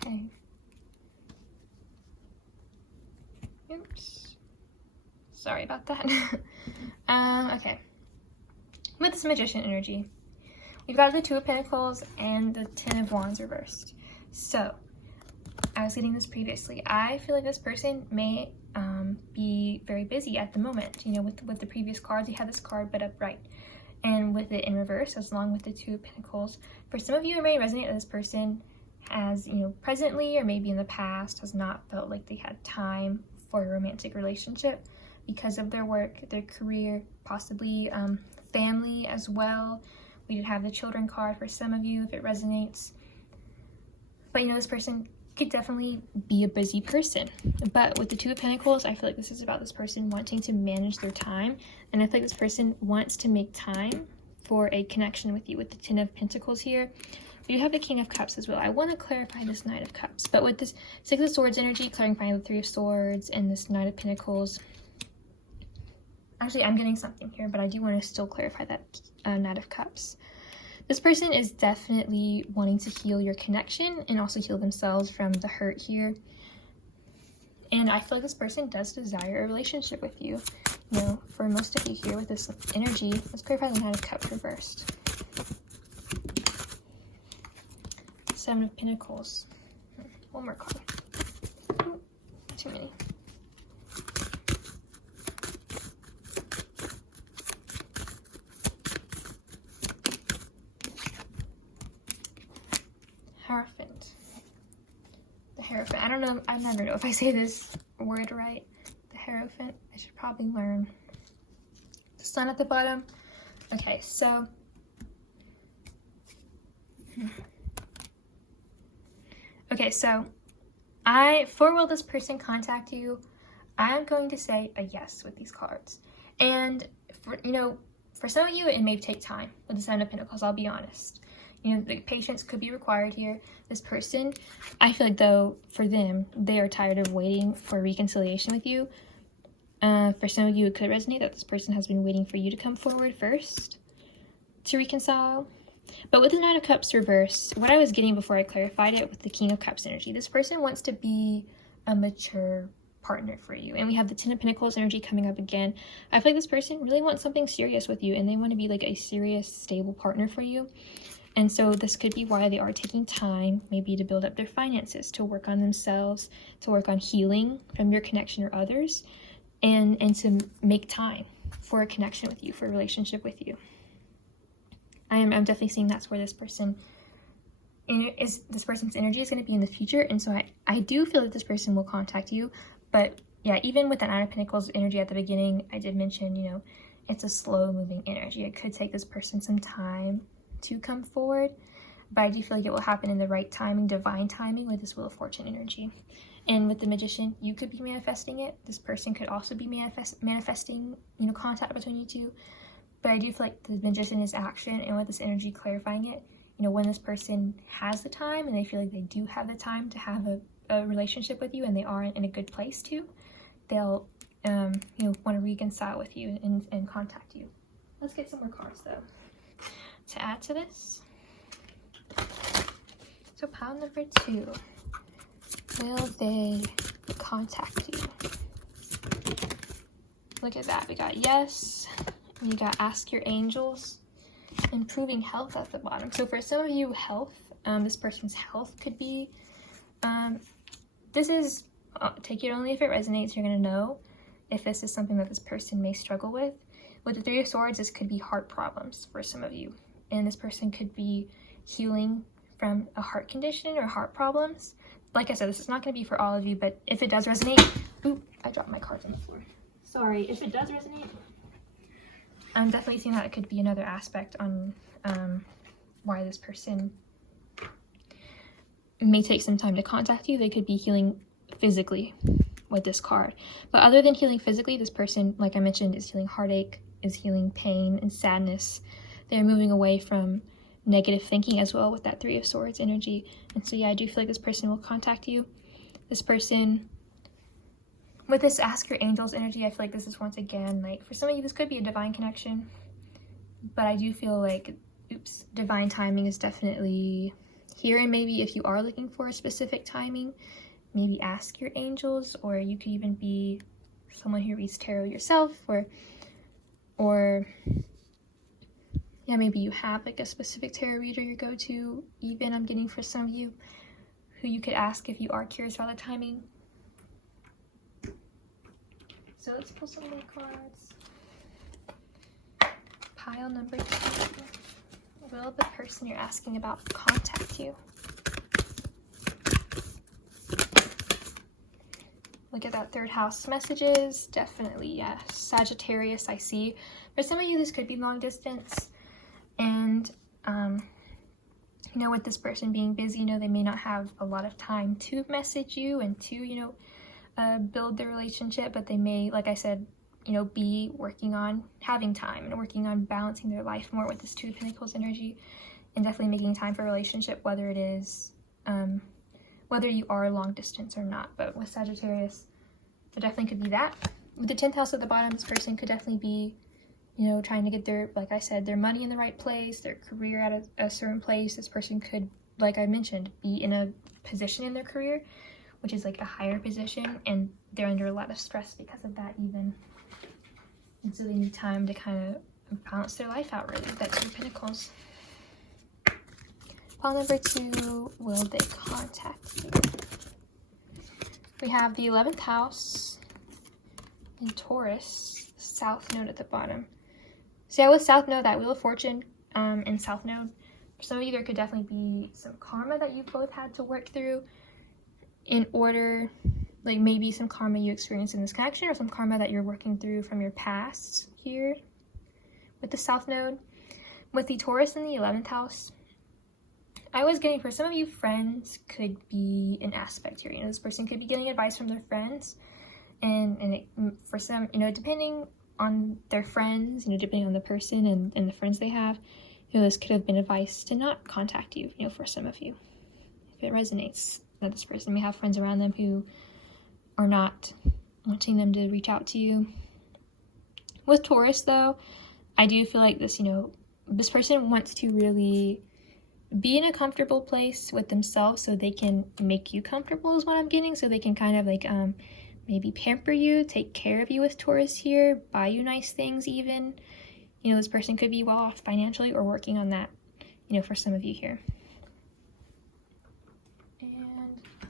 Okay. Oops. Sorry about that. Okay. With this Magician energy, we've got the Two of Pentacles and the Ten of Wands reversed. So, I was getting this previously. I feel like this person may be very busy at the moment. You know, with the previous cards, we had this card but upright. And with it in reverse, as long with the Two of Pentacles. For some of you, it may resonate that this person has, you know, presently or maybe in the past has not felt like they had time for a romantic relationship because of their work, their career, possibly family as well. We did have the Children card for some of you if it resonates. But, you know, this person could definitely be a busy person. But with the Two of Pentacles, I feel like this is about this person wanting to manage their time. And I feel like this person wants to make time for a connection with you. With the Ten of Pentacles here, We do have the King of Cups as well. I want to clarify this Knight of Cups, but with this Six of Swords energy, clarifying the Three of Swords and this Knight of Pentacles. Actually, I'm getting something here, but I do want to still clarify that Knight of Cups. This person is definitely wanting to heal your connection and also heal themselves from the hurt here. And I feel like this person does desire a relationship with you. You know, for most of you here with this energy, let's clarify the Knight of Cups reversed. Seven of Pentacles. One more card. Ooh, too many. Hierophant. The Hierophant. I don't know. I never know if I say this word right. The Hierophant. I should probably learn. The Sun at the bottom. Okay, so. Okay, so will this person contact you? I'm going to say a yes with these cards. And for some of you, it may take time with the Seven of Pentacles, I'll be honest. You know, the patience could be required here. This person, I feel like though, for them, they are tired of waiting for reconciliation with you. For some of you, it could resonate that this person has been waiting for you to come forward first to reconcile. But with the Nine of Cups reversed, what I was getting before I clarified it with the King of Cups energy, this person wants to be a mature partner for you. And we have the Ten of Pentacles energy coming up again. I feel like this person really wants something serious with you, and they want to be like a serious, stable partner for you. And so this could be why they are taking time, maybe to build up their finances, to work on themselves, to work on healing from your connection or others, and to make time for a connection with you, for a relationship with you. I'm definitely seeing that's where this person's energy is going to be in the future. And so I do feel that this person will contact you. But yeah, even with that Nine of Pentacles energy at the beginning, I did mention, you know, it's a slow moving energy. It could take this person some time to come forward, but I do feel like it will happen in the right timing, divine timing, with this Wheel of Fortune energy. And with the Magician, you could be manifesting it. This person could also be manifesting, you know, contact between you two. But I do feel like the Magician is action, and with this energy clarifying it, you know, when this person has the time and they feel like they do have the time to have a relationship with you and they are in a good place to, they'll, you know, want to reconcile with you and contact you. Let's get some more cards though to add to this. So pile number 2, will they contact you? Look at that, we got yes. You got ask your angels, improving health at the bottom. So for some of you, health, this person's health could be, this is, take it only if it resonates. You're going to know if this is something that this person may struggle with. With the Three of Swords, this could be heart problems for some of you. And this person could be healing from a heart condition or heart problems. Like I said, this is not going to be for all of you, but if it does resonate, oop, I dropped my cards on the floor. Sorry, if it does resonate, I'm definitely seeing that it could be another aspect on why this person may take some time to contact you. They could be healing physically with this card. But other than healing physically, this person, like I mentioned, is healing heartache, is healing pain and sadness. They're moving away from negative thinking as well with that Three of Swords energy. And so yeah, I do feel like this person will contact you. This person, with this ask your angels energy, I feel like this is once again, like for some of you, this could be a divine connection, but I do feel like, divine timing is definitely here. And maybe if you are looking for a specific timing, maybe ask your angels, or you could even be someone who reads tarot yourself, or yeah, maybe you have like a specific tarot reader you go to. Even I'm getting for some of you who you could ask if you are curious about the timing. So let's pull some more cards. Pile number 2. Will the person you're asking about contact you? Look at that 3rd house messages. Definitely yes. Sagittarius, I see. For some of you, this could be long distance. And, you know, with this person being busy, you know, they may not have a lot of time to message you and to, you know, build the relationship, but they may, like I said, you know, be working on having time and working on balancing their life more with this Two of Pentacles energy. and definitely making time for a relationship, whether it is, whether you are long distance or not. But with Sagittarius, there definitely could be that. With the 10th house at the bottom, this person could definitely be, you know, trying to get their, like I said, their money in the right place, their career at a certain place. This person could, like I mentioned, be in a position in their career, which is like a higher position, and they're under a lot of stress because of that even. And so they need time to kind of balance their life out, really. That Two of Pentacles. Pile number 2, will they contact you? We have the 11th house in Taurus, South Node at the bottom. So yeah, with South Node, that Wheel of Fortune and South Node, for some of you, there could definitely be some karma that you both had to work through in order, like maybe some karma you experienced in this connection, or some karma that you're working through from your past here with the South Node. With the Taurus in the 11th house, I was getting, for some of you, friends could be an aspect here. You know, this person could be getting advice from their friends, and for some, you know, depending on their friends, you know, depending on the person and the friends they have, you know, this could have been advice to not contact you, you know, for some of you, if it resonates, that this person may have friends around them who are not wanting them to reach out to you. With Taurus, though, I do feel like this, you know, this person wants to really be in a comfortable place with themselves so they can make you comfortable, is what I'm getting. So they can kind of like maybe pamper you, take care of you with Taurus here, buy you nice things even. You know, this person could be well off financially or working on that, you know, for some of you here. And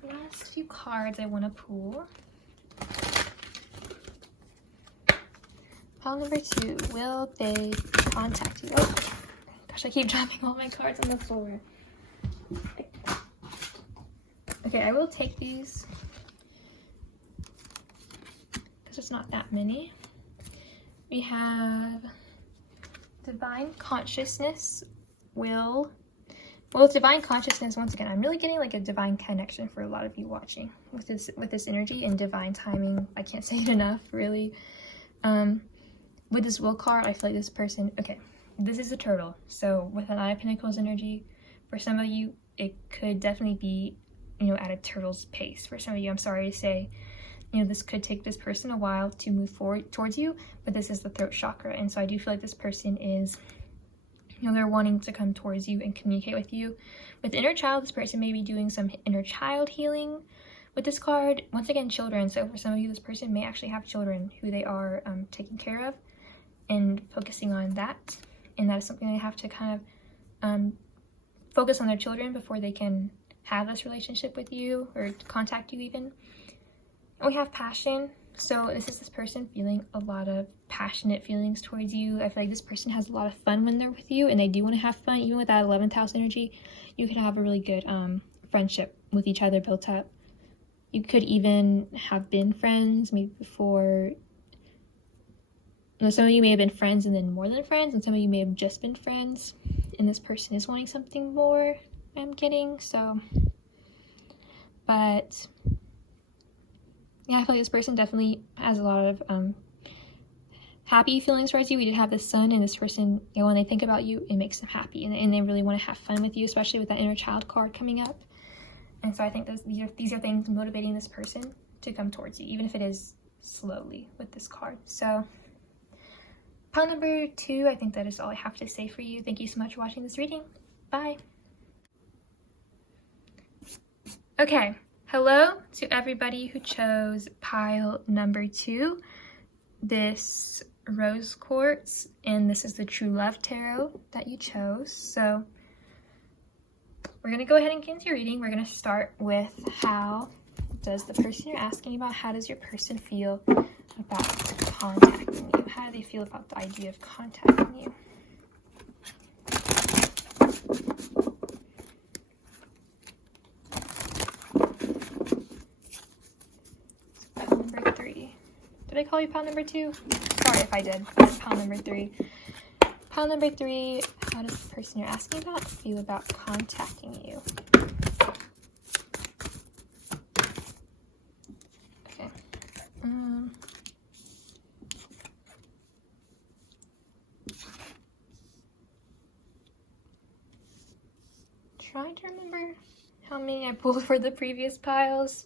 last few cards I want to pull. Pile number 2, will they contact you? Oh, gosh, I keep dropping all my cards on the floor. Okay, I will take these because it's not that many. We have Divine Consciousness, with Divine Consciousness, once again, I'm really getting like a divine connection for a lot of you watching with this energy, and divine timing. I can't say it enough, really. With this Will card, I feel like this person, okay, this is a turtle. So with an Eye of Pentacles energy, for some of you, it could definitely be, you know, at a turtle's pace. For some of you, I'm sorry to say, you know, this could take this person a while to move forward towards you, but this is the throat chakra. And so I do feel like this person is, you know, they're wanting to come towards you and communicate with you. With inner child, this person may be doing some inner child healing. With this card, once again, children. So for some of you, this person may actually have children who they are taking care of and focusing on that. And that is something they have to kind of focus on their children before they can have this relationship with you or contact you even. And we have passion. So this is this person feeling a lot of passionate feelings towards you. I feel like this person has a lot of fun when they're with you, and they do want to have fun. Even with that 11th house energy, you could have a really good friendship with each other built up. You could even have been friends maybe before. Some of you may have been friends and then more than friends, and some of you may have just been friends, and this person is wanting something more, I'm getting. So, but yeah, I feel like this person definitely has a lot of happy feelings towards you. We did have the sun, and this person, you know, when they think about you, it makes them happy, and they really want to have fun with you, especially with that inner child card coming up. And so I think these are things motivating this person to come towards you, even if it is slowly with this card. So pile number 2, I think that is all I have to say for you. Thank you so much for watching this reading. Bye. Okay, hello to everybody who chose pile number 2, this rose quartz, and this is the True Love Tarot that you chose. So we're going to go ahead and get into your reading. We're going to start with how does the person you're asking about, how does your person feel about contacting you? How do they feel about the idea of contacting you? Pile number 3. Did I call you pile number 2? Sorry if I did. Pile number 3. Pile number 3, how does the person you're asking about feel about contacting you? Okay. trying to remember how many I pulled for the previous piles.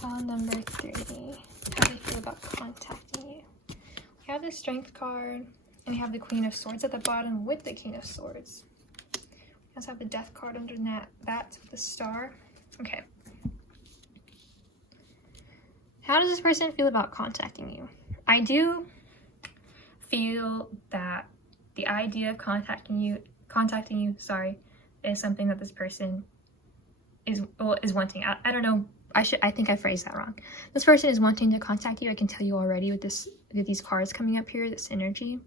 Pile number 3. How do you feel about contacting you? We have the Strength card, and we have the Queen of Swords at the bottom with the King of Swords. We also have the Death card under that with the Star. Okay. How does this person feel about contacting you? I do feel that the idea of contacting you, is something that this person is wanting. I don't know. I think I phrased that wrong. This person is wanting to contact you. I can tell you already with these cards coming up here, this energy.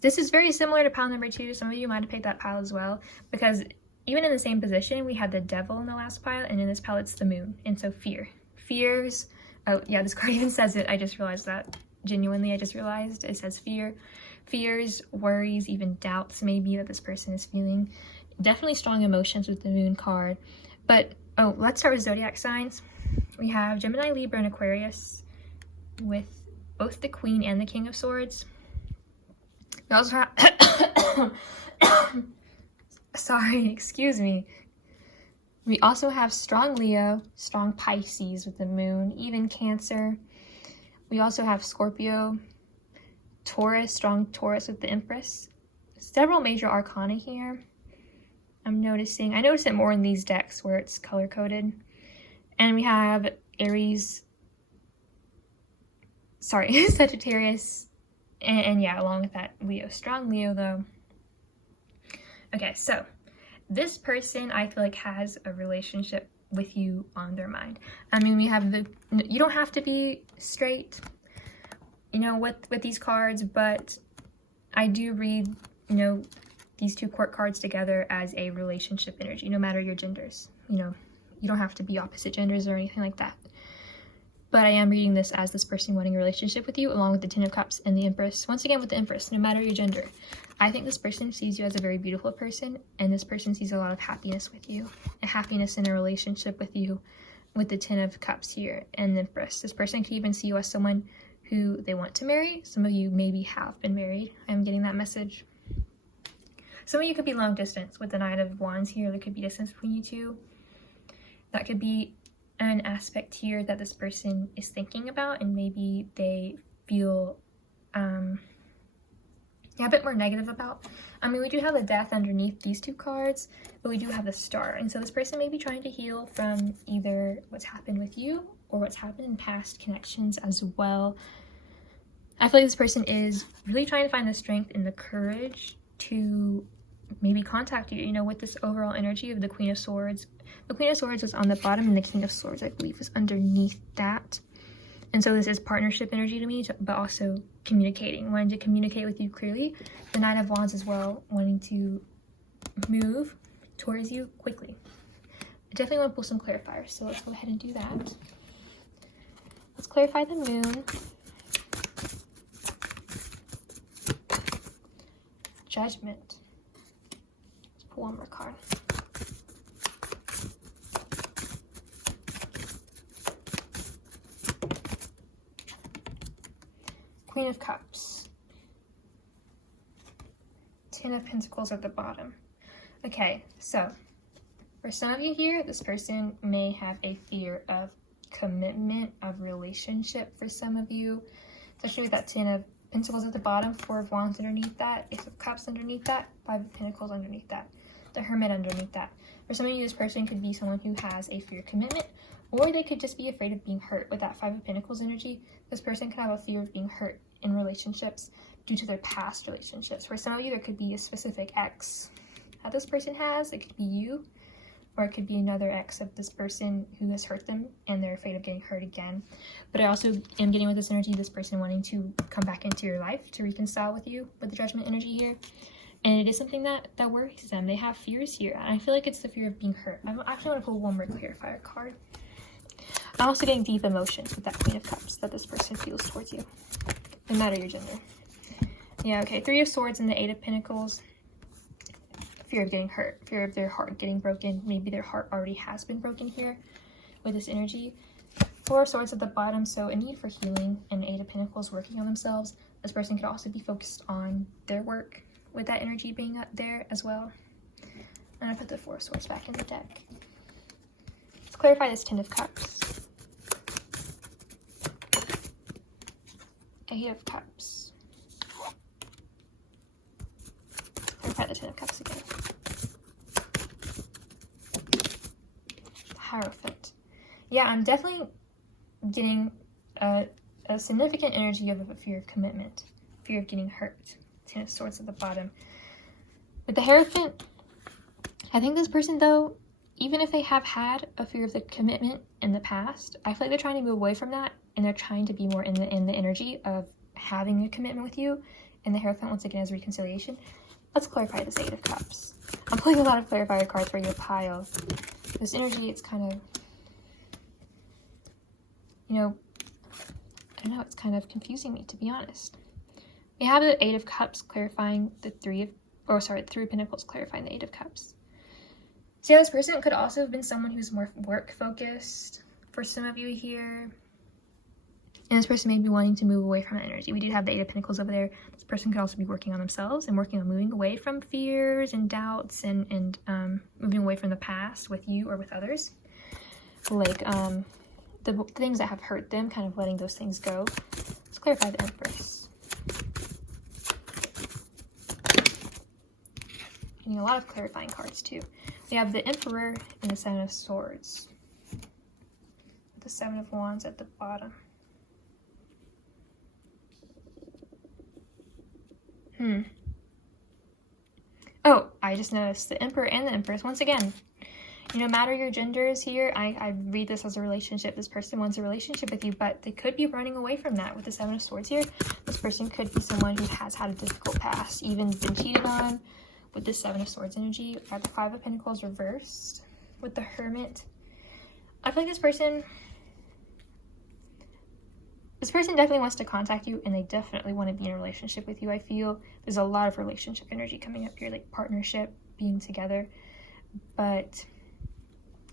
This is very similar to pile number 2. Some of you might have picked that pile as well, because even in the same position, we had the Devil in the last pile, and in this pile, it's the Moon. And so fears. Oh yeah, this card even says it. I just realized that. Genuinely, I just realized it says fears, worries, even doubts maybe that this person is feeling. Definitely strong emotions with the Moon card. But let's start with zodiac signs. We have Gemini, Libra, and Aquarius with both the Queen and the King of Swords. We also have sorry, excuse me. We also have strong Leo, strong Pisces with the Moon, even Cancer. We also have Scorpio, Taurus, strong Taurus with the Empress. Several major arcana here. I notice it more in these decks where it's color-coded. And we have Sagittarius, and yeah, along with that, Leo. Strong Leo, though. Okay, so this person, I feel like, has a relationship with you on their mind. I mean, we have you don't have to be straight, with these cards, but I do read, these 2 court cards together as a relationship energy, no matter your genders. You don't have to be opposite genders or anything like that. But I am reading this as this person wanting a relationship with you, along with the Ten of Cups and the Empress. Once again, with the Empress, no matter your gender. I think this person sees you as a very beautiful person, and this person sees a lot of happiness with you, and happiness in a relationship with you, with the Ten of Cups here and the Empress. This person could even see you as someone who they want to marry. Some of you maybe have been married. I'm getting that message. Some of you could be long distance with the Knight of Wands here. There could be distance between you two. That could be an aspect here that this person is thinking about, and maybe they feel a bit more negative about. I mean, we do have the Death underneath these 2 cards, but we do have the Star. And so this person may be trying to heal from either what's happened with you or what's happened in past connections as well. I feel like this person is really trying to find the strength and the courage to maybe contact you, with this overall energy of the Queen of Swords. The Queen of Swords was on the bottom, and the King of Swords, I believe, was underneath that. And so this is partnership energy to me, but also wanting to communicate with you clearly. The Knight of Wands as well, wanting to move towards you quickly. I definitely want to pull some clarifiers, so let's go ahead and do that. Let's clarify the Moon. Judgment. Let's pull one more card. Queen of Cups. Ten of Pentacles at the bottom. Okay, so for some of you here, this person may have a fear of commitment, of relationship for some of you, especially with that Ten of Pentacles at the bottom, 4 of Wands underneath that, Ace of Cups underneath that, 5 of Pentacles underneath that, the Hermit underneath that. For some of you, this person could be someone who has a fear of commitment, or they could just be afraid of being hurt. With that 5 of Pentacles energy, this person could have a fear of being hurt in relationships due to their past relationships. For some of you, there could be a specific ex that this person has. It could be you, or it could be another ex of this person who has hurt them and they're afraid of getting hurt again. But I also am getting with this energy, this person wanting to come back into your life to reconcile with you with the Judgment energy here. And it is something that worries them. They have fears here. And I feel like it's the fear of being hurt. I actually want to pull one more clarifier card. I'm also getting deep emotions with that Queen of Cups that this person feels towards you, no matter your gender. Yeah, okay. 3 of Swords and the 8 of Pentacles. Fear of getting hurt, fear of their heart getting broken. Maybe their heart already has been broken here with this energy. 4 of Swords at the bottom, so a need for healing, and 8 of Pentacles working on themselves. This person could also be focused on their work with that energy being up there as well. And I put the Four of Swords back in the deck. Let's clarify this Ten of Cups. Eight of Cups. Clarify the Ten of Cups again. The Hierophant. Yeah, I'm definitely getting a significant energy of a fear of commitment, fear of getting hurt. Ten of Swords at the bottom. With the Hierophant, I think this person, though, even if they have had a fear of the commitment in the past, I feel like they're trying to move away from that, and they're trying to be more in the energy of having a commitment with you. And the Hierophant, once again, is reconciliation. Let's clarify this Eight of Cups. I'm pulling a lot of clarifier cards for your pile. This energy, it's kind of, you know, I don't know, it's kind of confusing me, to be honest. We have the Eight of Cups clarifying the Three of Pentacles clarifying the Eight of Cups. So yeah, this person could also have been someone who's more work focused for some of you here. And this person may be wanting to move away from that energy. We did have the Eight of Pentacles over there. This person could also be working on themselves and working on moving away from fears and doubts and moving away from the past with you or with others. Like the things that have hurt them, kind of letting those things go. Let's clarify the Empress. Getting a lot of clarifying cards too. We have the Emperor and the Seven of Swords. The Seven of Wands at the bottom. Oh, I just noticed the Emperor and the Empress. Once again, no matter your gender is here, I read this as a relationship. This person wants a relationship with you, but they could be running away from that with the Seven of Swords here. This person could be someone who has had a difficult past, even been cheated on with the Seven of Swords energy. We have the Five of Pentacles reversed with the Hermit. I feel like this person definitely wants to contact you, and they definitely want to be in a relationship with you. I feel there's a lot of relationship energy coming up here, like partnership, being together. But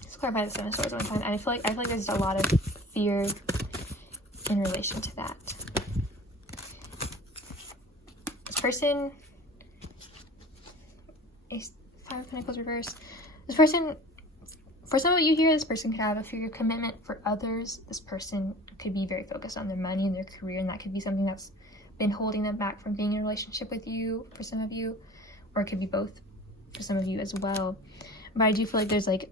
let's clarify the Seven of Swords one time. And I feel like there's a lot of fear in relation to that. This person is Five of Pentacles reversed. This person, for some of you here, this person could have a fear of commitment. For others, this person could be very focused on their money and their career, and that could be something that's been holding them back from being in a relationship with you for some of you, or it could be both for some of you as well. But I do feel like there's like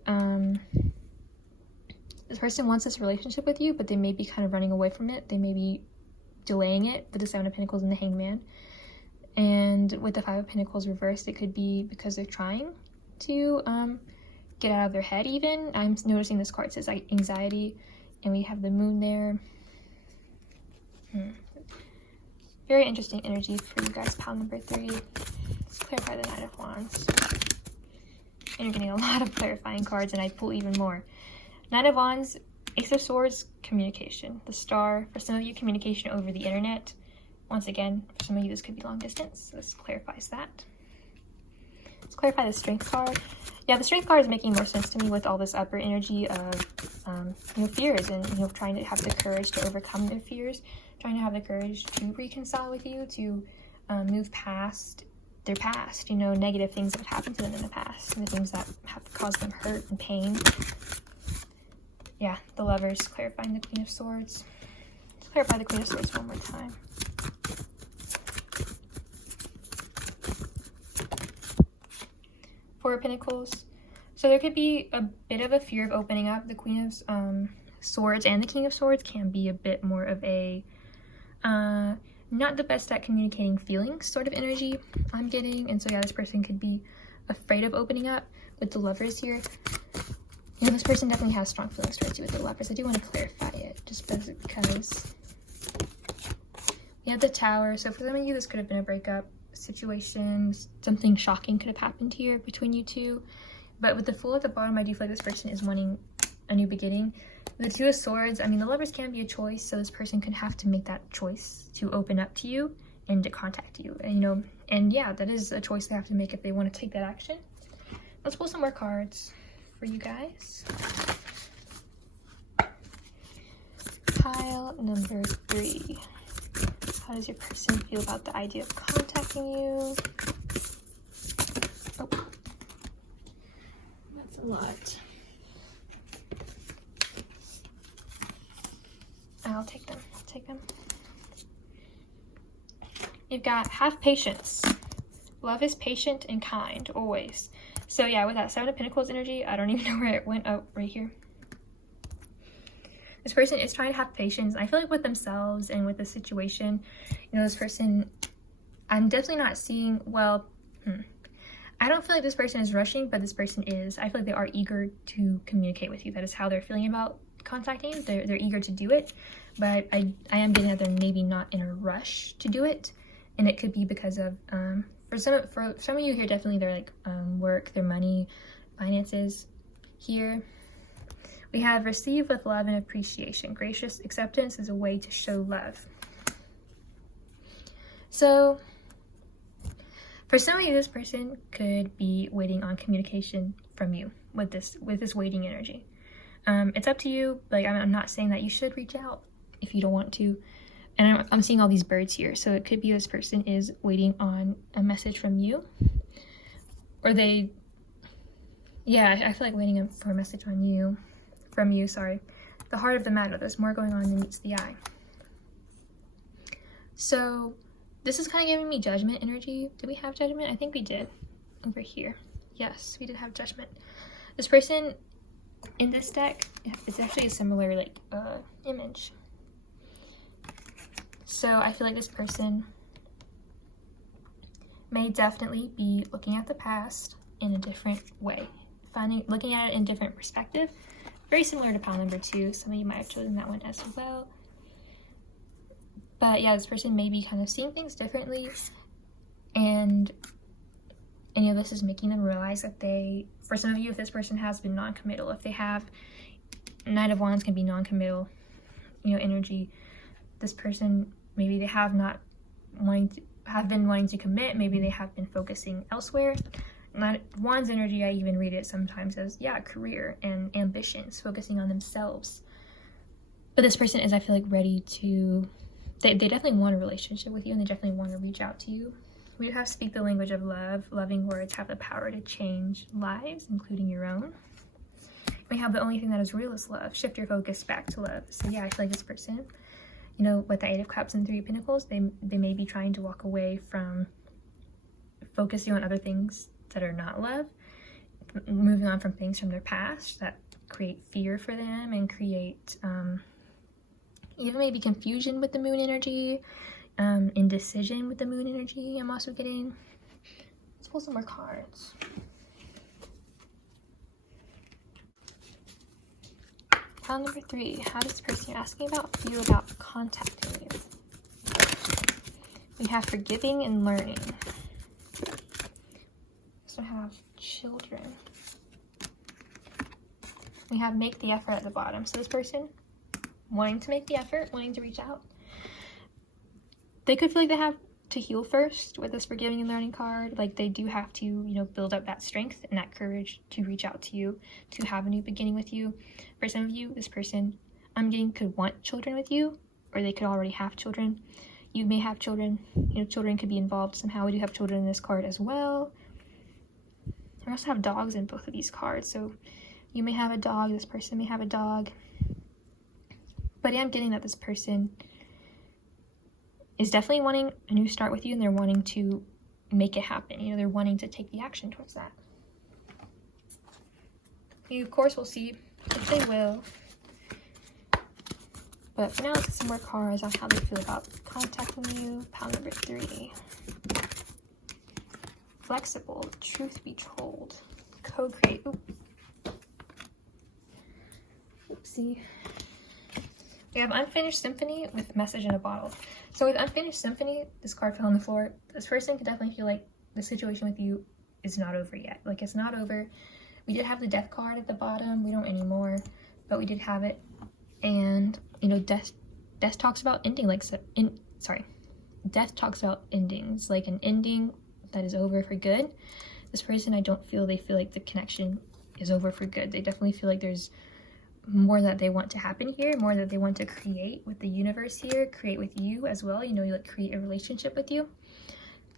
this person wants this relationship with you, but they may be kind of running away from it. They may be delaying it with the Seven of Pentacles and the Hangman. And with the Five of Pentacles reversed, it could be because they're trying to get out of their head even. I'm noticing this card says like anxiety, and we have the Moon there. Very interesting energy for you guys, pile number 3. Let's clarify the Knight of Wands. And you're getting a lot of clarifying cards, and I pull even more. Knight of Wands, Ace of Swords, communication. The Star, for some of you, communication over the internet. Once again, for some of you, this could be long distance. So this clarifies that. Let's clarify the Strength card. Yeah, the Strength card is making more sense to me with all this upper energy of fears, and trying to have the courage to overcome their fears, trying to have the courage to reconcile with you, to move past their past, negative things that have happened to them in the past, and the things that have caused them hurt and pain. Yeah, the Lovers, clarifying the Queen of Swords. Let's clarify the Queen of Swords one more time. Four of Pentacles. So there could be a bit of a fear of opening up. The Queen of Swords and the King of Swords can be a bit more of a not the best at communicating feelings sort of energy I'm getting. And so yeah, this person could be afraid of opening up with the Lovers here. This person definitely has strong feelings towards you with the Lovers. I do want to clarify it just because we have the Tower. So for some of you, this could have been a breakup situation. Something shocking could have happened here between you two. But with the Fool at the bottom, I do feel like this person is wanting a new beginning. The Two of Swords, I mean, the Lovers can be a choice, so this person could have to make that choice to open up to you and to contact you. And yeah, that is a choice they have to make if they want to take that action. Let's pull some more cards for you guys. Pile number 3. How does your person feel about the idea of contacting you? Oh, that's a lot. I'll take them. I'll take them. You've got have patience. Love is patient and kind, always. So yeah, with that 7 of Pentacles energy, I don't even know where it went. Oh, right here. This person is trying to have patience. I feel like with themselves and with the situation, you know, this person, I'm definitely not seeing, well, I don't feel like this person is rushing, but this person is. I feel like they are eager to communicate with you. That is how they're feeling about contacting you. They're eager to do it, but I am getting that they're maybe not in a rush to do it. And it could be because of, for some of you here, definitely they're like work, their money, finances. Here, we have receive with love and appreciation. Gracious acceptance is a way to show love. So, for some of you, this person could be waiting on communication from you with this waiting energy. It's up to you. Like, I'm not saying that you should reach out if you don't want to. And I'm seeing all these birds here. So it could be this person is waiting on a message from you. Or they, yeah, I feel like waiting for a message from you, sorry. The heart of the matter, there's more going on than meets the eye. So this is kind of giving me judgment energy. Did we have judgment? I think we did over here. Yes, we did have judgment. This person in this deck, it's actually a similar like image. So I feel like this person may definitely be looking at the past in a different way, looking at it in a different perspective. Very similar to pile number 2. Some of you might have chosen that one as well. But yeah, this person may be kind of seeing things differently, and any of this is making them realize that for some of you, if this person has been non-committal, if they have, Knight of Wands can be non-committal, you know, energy. This person, maybe they have been wanting to commit, maybe they have been focusing elsewhere. Knight of Wands energy, I even read it sometimes as, yeah, career and ambitions, focusing on themselves. But this person is, I feel like, ready to, they definitely want a relationship with you, and they definitely want to reach out to you. We have speak the language of love. Loving words have the power to change lives, including your own. We have the only thing that is real is love. Shift your focus back to love. So yeah, I feel like this person, you know, with the 8 of Cups and 3 of Pentacles, they may be trying to walk away from focusing on other things that are not love, moving on from things from their past that create fear for them and create even maybe confusion with the moon energy, indecision with the moon energy. I'm also getting, let's pull some more cards. Pile number 3, how does the person you're asking about feel about contacting you? We have forgiving and learning. We also have children. We have make the effort at the bottom. So this person wanting to make the effort, wanting to reach out. They could feel like they have to heal first with this forgiving and learning card. Like they do have to, you know, build up that strength and that courage to reach out to you, to have a new beginning with you. For some of you, this person I'm getting could want children with you, or they could already have children. You may have children, you know, children could be involved somehow. We do have children in this card as well. I also have dogs in both of these cards, so you may have a dog, this person may have a dog. But I'm getting that this person is definitely wanting a new start with you, and they're wanting to make it happen. You know, they're wanting to take the action towards that. You, of course, will see if they will. But for now, let's get some more cards on how they feel about contacting you. Pile number 3. Flexible, truth be told. Co-create. Oopsie. We have Unfinished Symphony with Message in a Bottle. So with Unfinished Symphony, this card fell on the floor. This person could definitely feel like the situation with you is not over yet. Like it's not over. We did have the Death card at the bottom. We don't anymore, but we did have it. And, you know, death talks about ending, like, death talks about endings, like an ending that is over for good. This person, I don't feel they feel like the connection is over for good. They definitely feel like there's more that they want to happen here, more that they want to create with the universe here, create with you as well. You know, you like create a relationship with you.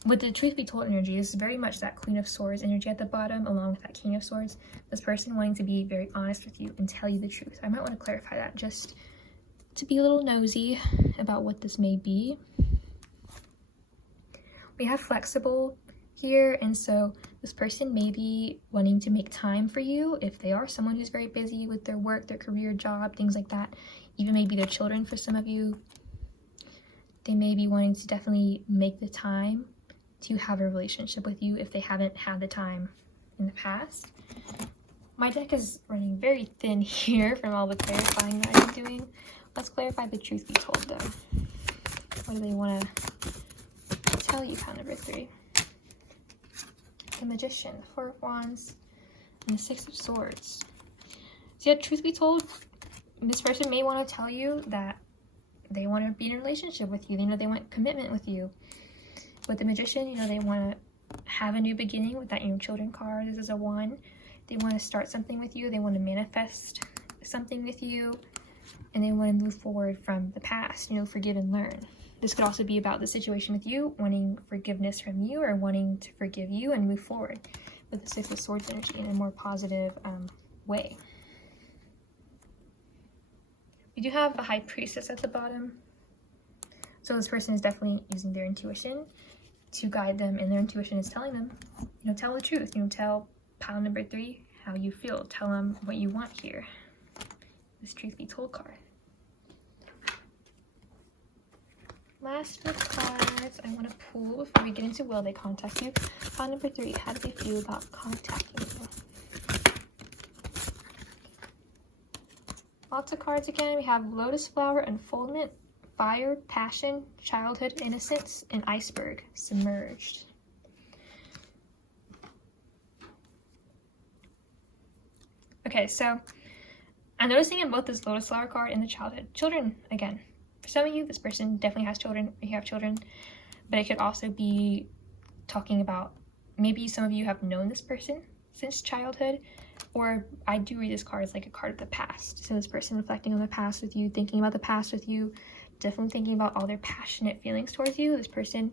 With the truth be told energy, this is very much that Queen of Swords energy at the bottom, along with that King of Swords. This person wanting to be very honest with you and tell you the truth. I might want to clarify that just to be a little nosy about what this may be. We have flexible here, and so this person may be wanting to make time for you if they are someone who's very busy with their work, their career, job, things like that. Even maybe their children for some of you. They may be wanting to definitely make the time to have a relationship with you if they haven't had the time in the past. My deck is running very thin here from all the clarifying that I'm doing. Let's clarify the truth be told though. What do they want to tell you, pile number 3? The Magician, the Four of Wands, and the Six of Swords. So yeah, truth be told, this person may want to tell you that they want to be in a relationship with you. They know they want commitment with you. With the Magician, you know, they want to have a new beginning with that, you know, children card. This is a 1. They want to start something with you. They want to manifest something with you. And they want to move forward from the past, you know, forgive and learn. This could also be about the situation with you, wanting forgiveness from you or wanting to forgive you and move forward with the Six of Swords energy in a more positive way. We do have a High Priestess at the bottom. So this person is definitely using their intuition to guide them, and their intuition is telling them, you know, tell the truth. You know, tell pile number 3 how you feel. Tell them what you want here. This truth be told card. Last of the cards I want to pull before we get into will they contact you. Pile number 3, how do they feel about contacting you? Lots of cards again. We have Lotus Flower, Unfoldment, Fire, Passion, Childhood, Innocence, and Iceberg, Submerged. Okay, so I'm noticing in both this Lotus Flower card and the Childhood. Children, again. For some of you, this person definitely has children, or you have children, but it could also be talking about, maybe some of you have known this person since childhood, or I do read this card as like a card of the past. So this person reflecting on the past with you, thinking about the past with you, definitely thinking about all their passionate feelings towards you. This person,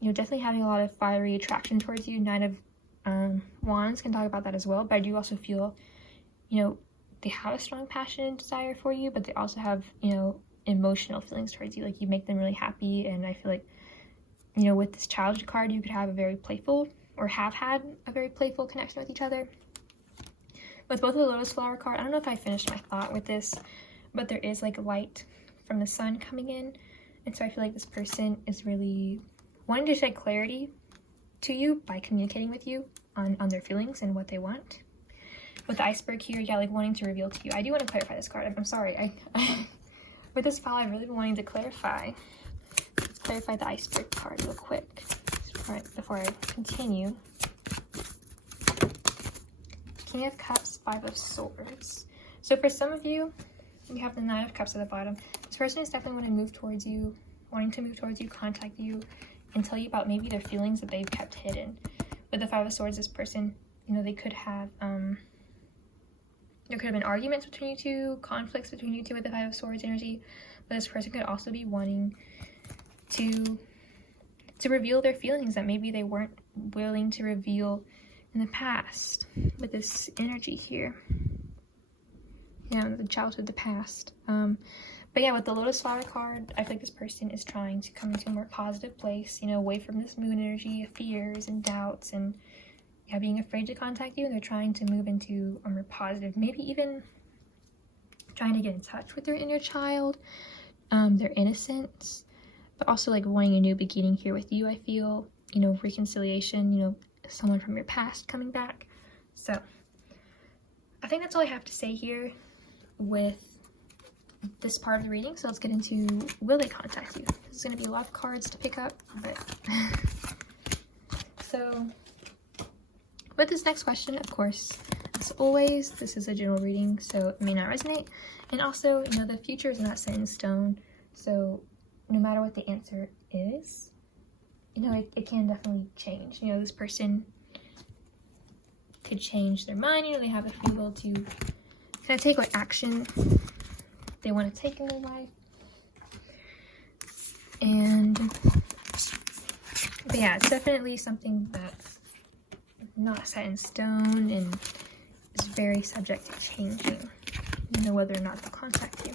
you know, definitely having a lot of fiery attraction towards you. 9 of Wands can talk about that as well, but I do also feel, you know, they have a strong passion and desire for you, but they also have, you know, emotional feelings towards you. Like, you make them really happy, and I feel like, you know, with this childhood card, you could have a very playful, or have had a very playful connection with each other. With both of the Lotus Flower card, I don't know if I finished my thought with this, but there is like light from the sun coming in, and so I feel like this person is really wanting to shed clarity to you by communicating with you on their feelings and what they want. With the Iceberg here, yeah, like wanting to reveal to you. I do want to clarify this card. I'm sorry. With this file, I've really been wanting to clarify. Let's clarify the Iceberg card real quick before I continue. King of Cups, 5 of Swords. So for some of you, you have the 9 of Cups at the bottom. This person is definitely wanting to move towards you, contact you, and tell you about maybe their feelings that they've kept hidden. With the 5 of Swords, this person, you know, they could have, there could have been arguments between you two, conflicts between you two with the 5 of Swords energy, but this person could also be wanting to reveal their feelings that maybe they weren't willing to reveal in the past with this energy here. Yeah, the childhood, the past. But yeah, with the Lotus Flower card, I feel like this person is trying to come into a more positive place, you know, away from this moon energy of fears and doubts and, yeah, being afraid to contact you, and they're trying to move into a more positive, maybe even trying to get in touch with their inner child, their innocence, but also like wanting a new beginning here with you. I feel, you know, reconciliation, you know, someone from your past coming back. So I think that's all I have to say here with this part of the reading. So let's get into will they contact you. This is going to be a lot of cards to pick up, but so with this next question, of course, as always, this is a general reading, so it may not resonate. And also, you know, the future is not set in stone, so no matter what the answer is, you know, it can definitely change. You know, this person could change their mind. You know, they have a free will to kind of take what action they want to take in their life. But yeah, it's definitely something that's not set in stone and is very subject to changing, you know, whether or not they'll contact you.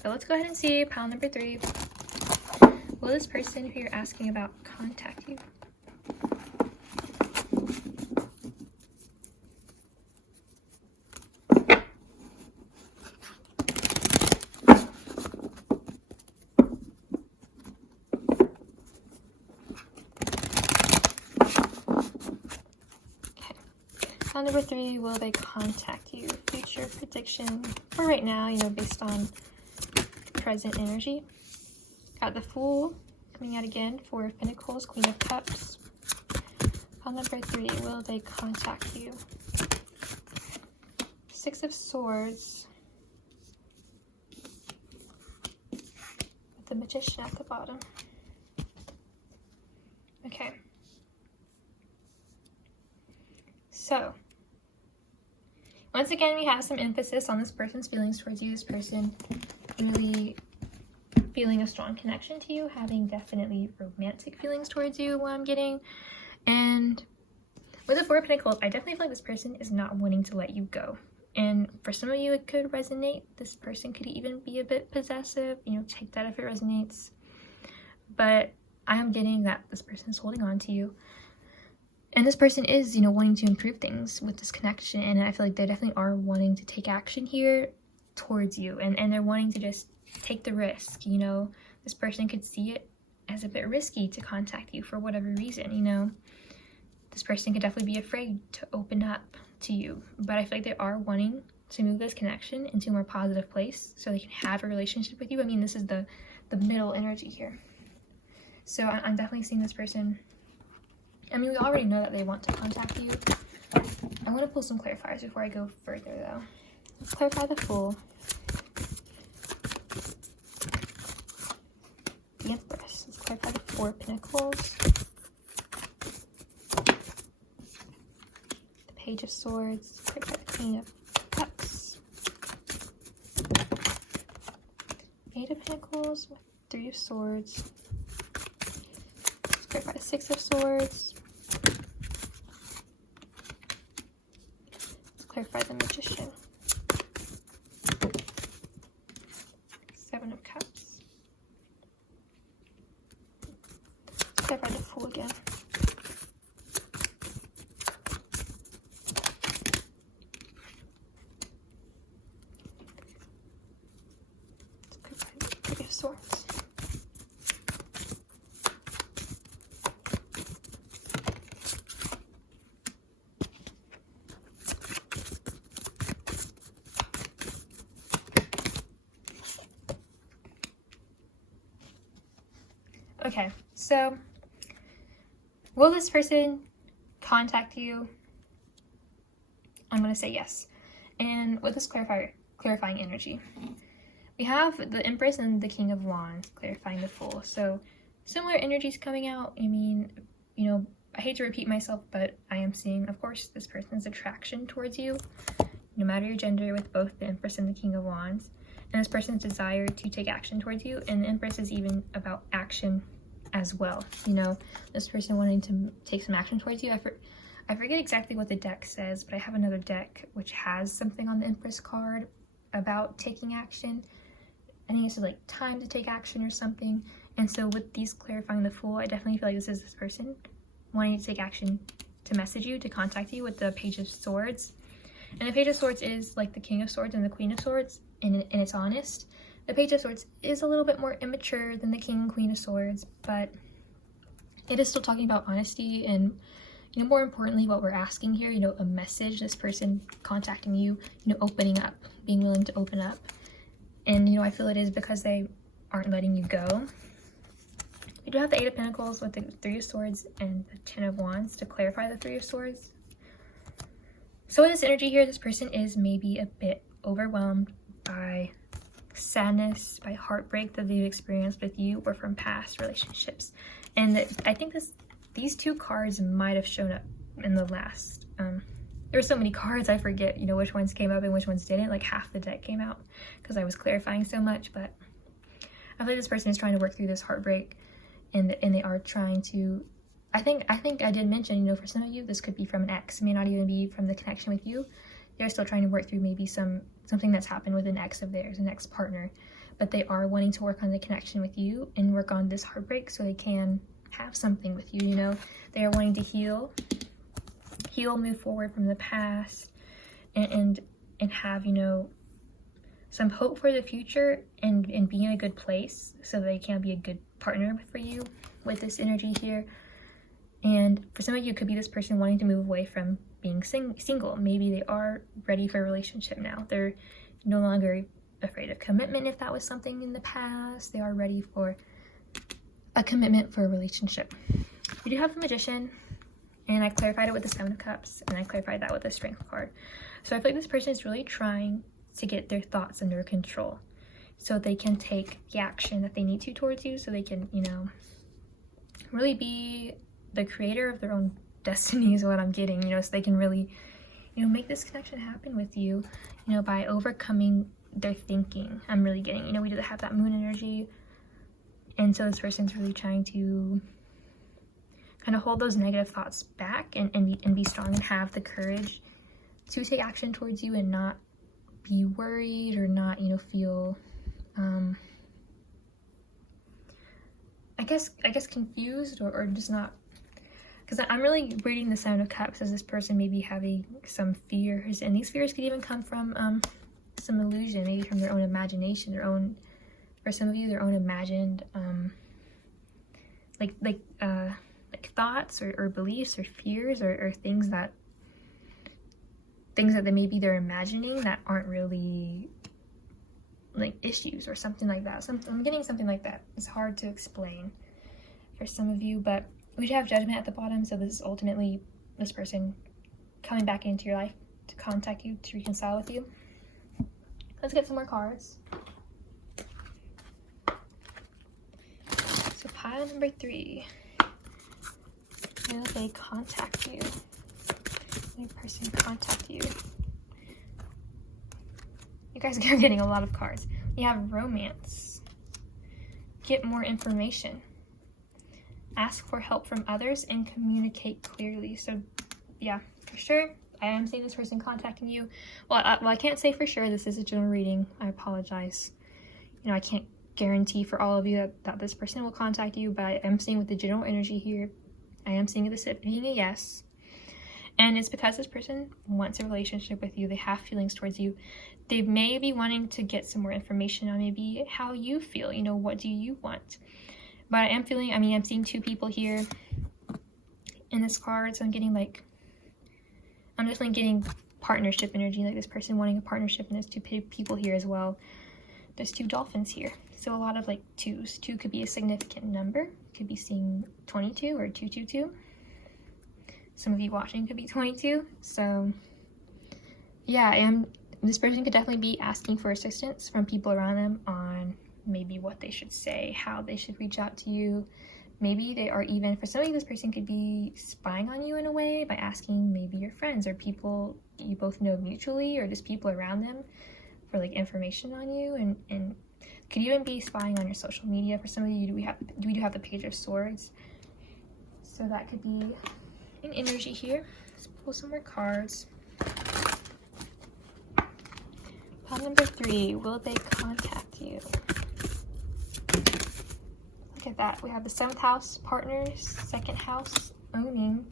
So let's go ahead and see pile number 3. Will this person who you're asking about contact you? Pile number 3, will they contact you? Future prediction for right now, you know, based on present energy. Got the Fool coming out again, 4 of Pentacles, Queen of Cups. Pile number 3, will they contact you? 6 of Swords with the Magician at the bottom. Okay. So, once again, we have some emphasis on this person's feelings towards you. This person really feeling a strong connection to you, having definitely romantic feelings towards you, what I'm getting. And with the 4 of Pentacles, I definitely feel like this person is not wanting to let you go. And for some of you, it could resonate. This person could even be a bit possessive. You know, take that if it resonates. But I am getting that this person is holding on to you. And this person is, you know, wanting to improve things with this connection. And I feel like they definitely are wanting to take action here towards you. And they're wanting to just take the risk, you know. This person could see it as a bit risky to contact you for whatever reason, you know. This person could definitely be afraid to open up to you. But I feel like they are wanting to move this connection into a more positive place so they can have a relationship with you. I mean, this is the middle energy here. So I'm definitely seeing this person. I mean, we already know that they want to contact you. I want to pull some clarifiers before I go further, though. Let's clarify the Fool. The Empress. Let's clarify the 4 of Pentacles. The Page of Swords. Clarify the Queen of Cups. 8 of Pentacles with 3 of Swords. Let's clarify the 6 of Swords. Let's clarify the Magician. 7 of Cups. Let's clarify the Fool again. Let's clarify the 3 of Swords. Okay, so will this person contact you? I'm going to say yes. And with this clarifying energy, we have the Empress and the King of Wands clarifying the Fool. So similar energies coming out. I mean, you know, I hate to repeat myself, but I am seeing, of course, this person's attraction towards you, no matter your gender, with both the Empress and the King of Wands. And this person's desire to take action towards you. And the Empress is even about action as well. You know, this person wanting to take some action towards you. I forget exactly what the deck says, but I have another deck which has something on the Empress card about taking action. I think it's like time to take action or something. And so with these clarifying the Fool, I definitely feel like this is this person wanting to take action to message you, to contact you, with the Page of Swords. And the Page of Swords is like the King of Swords and the Queen of Swords, and it's honest. The Page of Swords is a little bit more immature than the King and Queen of Swords, but it is still talking about honesty and, you know, more importantly, what we're asking here, you know, a message, this person contacting you, you know, opening up, being willing to open up. And, you know, I feel it is because they aren't letting you go. We do have the 8 of Pentacles with the 3 of Swords and the 10 of Wands to clarify the 3 of Swords. So with this energy here, this person is maybe a bit overwhelmed by sadness, by heartbreak that they've experienced with you or from past relationships. And I think these two cards might have shown up in the last, there were so many cards, I forget, you know, which ones came up and which ones didn't. Like half the deck came out because I was clarifying so much. But I feel like this person is trying to work through this heartbreak, and they are trying to, I think I did mention, you know, for some of you, this could be from an ex. It may not even be from the connection with you. They're still trying to work through maybe something that's happened with an ex of theirs, an ex-partner. But they are wanting to work on the connection with you and work on this heartbreak so they can have something with you, you know. They are wanting to heal, move forward from the past, and have, you know, some hope for the future, and be in a good place so they can be a good partner for you with this energy here. And for some of you, it could be this person wanting to move away from being single. Maybe they are ready for a relationship now. They're no longer afraid of commitment if that was something in the past. They are ready for a commitment for a relationship. We do have the Magician, and I clarified it with the Seven of Cups, and I clarified that with the Strength card. So I feel like this person is really trying to get their thoughts under control so they can take the action that they need to towards you, so they can, you know, really be the creator of their own destiny is what I'm getting, you know, so they can really, you know, make this connection happen with you, you know, by overcoming their thinking. I'm really getting, you know, we do have that moon energy, and so this person's really trying to kind of hold those negative thoughts back and be strong and have the courage to take action towards you and not be worried or not, you know, feel I guess confused or just not, because I'm really reading the Seven of Cups as this person may be having some fears, and these fears could even come from some illusion, maybe from their own imagination, their own, for some of you, their own imagined like thoughts or beliefs or fears or things that they maybe they're imagining that aren't really like issues or something like that. I'm getting something like that. It's hard to explain for some of you, but we do have Judgment at the bottom, so this is ultimately this person coming back into your life to contact you, to reconcile with you. Let's get some more cards. So pile number 3. Will they contact you? Will a person contact you? You guys are getting a lot of cards. We have Romance. Get more information. Ask for help from others and communicate clearly. So yeah, for sure, I am seeing this person contacting you. Well, I can't say for sure. This is a general reading. I apologize. You know, I can't guarantee for all of you that this person will contact you, but I am seeing with the general energy here, I am seeing this being a yes. And it's because this person wants a relationship with you. They have feelings towards you. They may be wanting to get some more information on maybe how you feel. You know, what do you want? But I am feeling, I mean, I'm seeing 2 people here in this card. So I'm getting like, I'm definitely getting partnership energy. Like this person wanting a partnership, and there's 2 people here as well. There's 2 dolphins here. So a lot of like 2s. 2 could be a significant number. Could be seeing 22 or 222. Some of you watching could be 22. So yeah, this person could definitely be asking for assistance from people around them on maybe what they should say, how they should reach out to you. Maybe they are even, for some of you, this person could be spying on you in a way by asking maybe your friends or people you both know mutually, or just people around them for like information on you, and could even be spying on your social media. For some of you, we do have the Page of Swords. So that could be an energy here. Let's pull some more cards. Pile number 3, will they contact you? Look at that. We have the 7th house, partners, 2nd house, owning,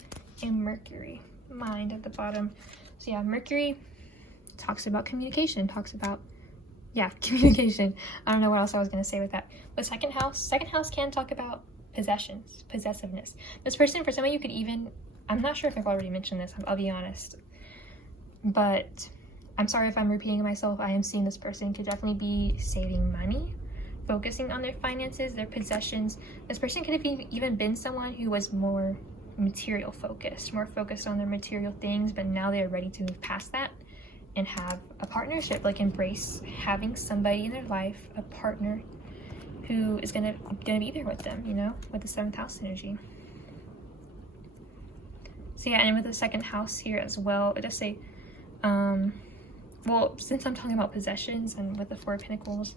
and Mercury, mind at the bottom. So yeah, Mercury talks about communication, communication. I don't know what else I was going to say with that. But second house can talk about possessions, possessiveness. This person, for some of you, could even, I'm not sure if I've already mentioned this, I'll be honest, but I'm sorry if I'm repeating myself. I am seeing this person could definitely be saving money, focusing on their finances, their possessions. This person could have even been someone who was more material focused, more focused on their material things, but now they're ready to move past that and have a partnership, like embrace having somebody in their life, a partner who is gonna be there with them, you know, with the 7th house energy. So yeah, and with the 2nd house here as well, it does say, well, since I'm talking about possessions and with the 4 of Pentacles,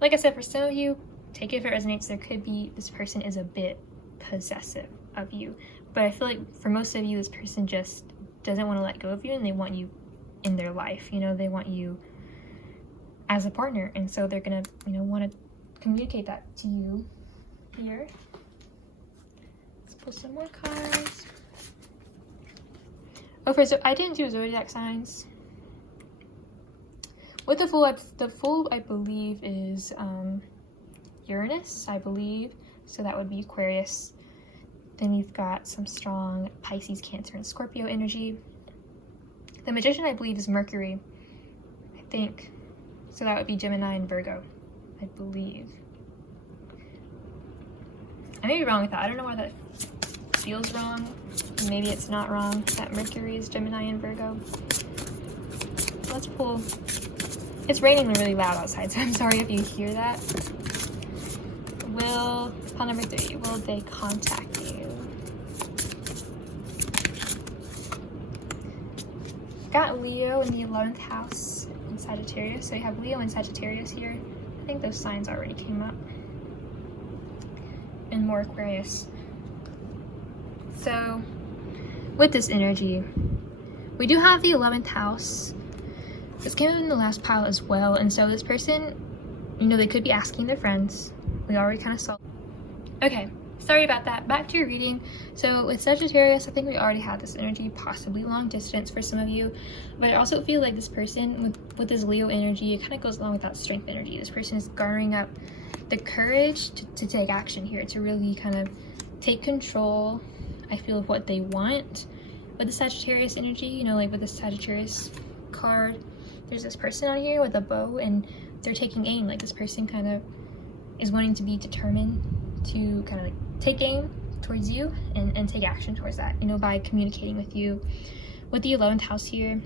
like I said, for some of you, take it if it resonates, there could be this person is a bit possessive of you. But I feel like for most of you, this person just doesn't want to let go of you, and they want you in their life, you know, they want you as a partner, and so they're gonna, you know, want to communicate that to you here. Let's pull some more cards. Okay, so I didn't do zodiac signs. With the Fool, I believe is Uranus, I believe, so that would be Aquarius. Then we've got some strong Pisces, Cancer, and Scorpio energy. The Magician, I believe, is Mercury, I think, so that would be Gemini and Virgo, I believe. I may be wrong with that. I don't know why that feels wrong. Maybe it's not wrong that Mercury is Gemini and Virgo. Let's pull. It's raining really loud outside, so I'm sorry if you hear that. Pile number 3, will they contact you? Got Leo in the 11th house in Sagittarius, so you have Leo and Sagittarius here. I think those signs already came up. And more Aquarius. So with this energy, we do have the 11th house. This came in the last pile as well, and so this person, you know, they could be asking their friends. We already kind of saw. Okay, sorry about that. Back to your reading. So with Sagittarius, I think we already had this energy, possibly long distance for some of you, but I also feel like this person with this Leo energy, it kind of goes along with that strength energy. This person is garnering up the courage to take action here, to really kind of take control, I feel, of what they want. With the Sagittarius energy, you know, like with the Sagittarius card, there's this person on here with a bow, and they're taking aim. Like this person kind of is wanting to be determined to kind of like take aim towards you and take action towards that, you know, by communicating with you. With the 11th house here,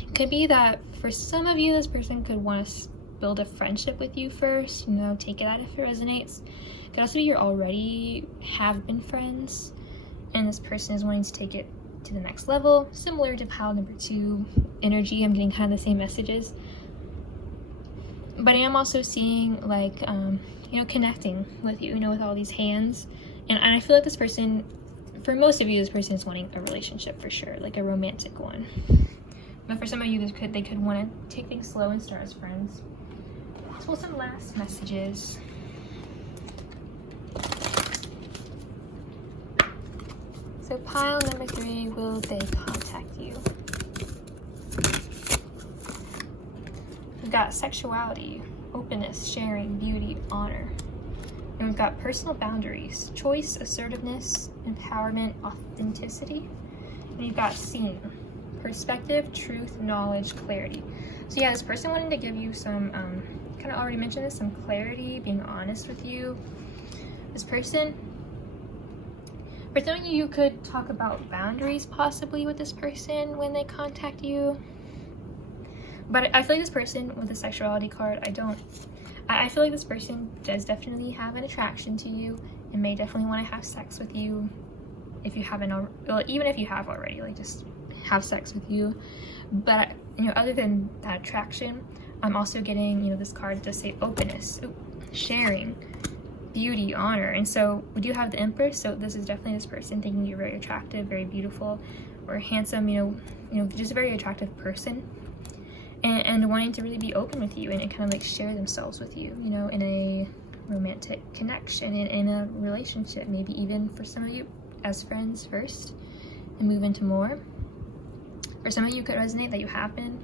it could be that for some of you, this person could want to build a friendship with you first, you know, take it out if it resonates. It could also be you already have been friends, and this person is wanting to take it to the next level, similar to pile number 2 energy. I'm getting kind of the same messages, but I am also seeing like you know, connecting with you, you know, with all these hands. And I feel like this person, for most of you, this person is wanting a relationship for sure, like a romantic one. But for some of you, they could want to take things slow and start as friends. Let's pull some last messages. So pile number 3, will they contact you? We've got sexuality, openness, sharing, beauty, honor. And we've got personal boundaries, choice, assertiveness, empowerment, authenticity. And you've got seen, perspective, truth, knowledge, clarity. So yeah, this person wanted to give you some, kind of already mentioned this, some clarity, being honest with you. This person, for some of you could talk about boundaries possibly with this person when they contact you. But I feel like this person with the sexuality card, I feel like this person does definitely have an attraction to you and may definitely want to have sex with you if you haven't, well, even if you have already, like just have sex with you. But, you know, other than that attraction, I'm also getting, you know, this card does say openness, sharing, beauty, honor. And so we do have the Empress, so this is definitely this person thinking you're very attractive, very beautiful, or handsome, you know, just a very attractive person. And wanting to really be open with you and kind of like share themselves with you, you know, in a romantic connection, in a relationship, maybe even for some of you as friends first and move into more. For some of you, could resonate that you have been,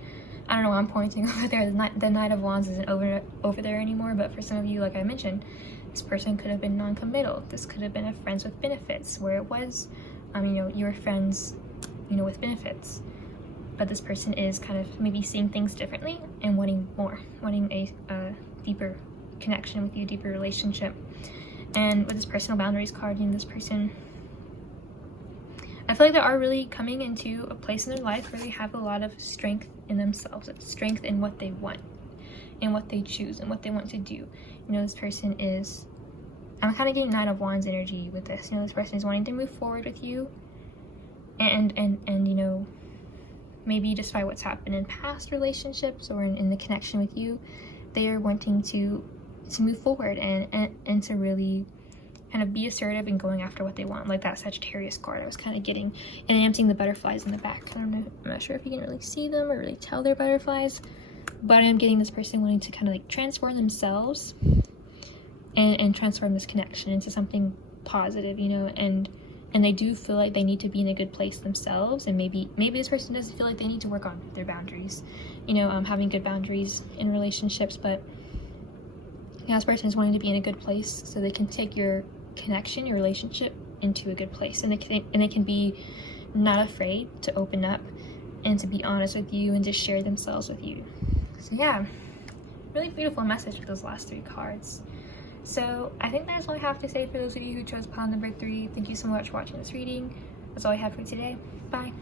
I don't know, I'm pointing over there, the Knight of Wands isn't over there anymore, but for some of you, like I mentioned, this person could have been non-committal. This could have been a friends with benefits, where it was, you know, you were friends, you know, with benefits. But this person is kind of maybe seeing things differently and wanting more, wanting a deeper connection with you, deeper relationship. And with this personal boundaries card, you know, this person, I feel feel like they are really coming into a place in their life where they have a lot of strength in themselves, strength in what they want and what they choose and what they want to do. You know, this person is, I'm kind of getting Nine of Wands energy with this. You know, this person is wanting to move forward with you, and you know, maybe despite what's happened in past relationships or in the connection with you, they are wanting to move forward and to really kind of be assertive and going after what they want, like that Sagittarius card I was kind of getting. And I am seeing the butterflies in the back. I don't know, I'm not sure if you can really see them or really tell they're butterflies, but I am getting this person wanting to kind of like transform themselves and transform this connection into something positive, you know, and they do feel like they need to be in a good place themselves, and maybe this person doesn't feel like they need to work on their boundaries, you know, having good boundaries in relationships, but yeah, this person is wanting to be in a good place so they can take your connection, your relationship into a good place, and they can be not afraid to open up and to be honest with you and to share themselves with you. So yeah, really beautiful message with those last 3 cards. So I think that's all I have to say for those of you who chose pile number 3. Thank you so much for watching this reading. That's all I have for today. Bye.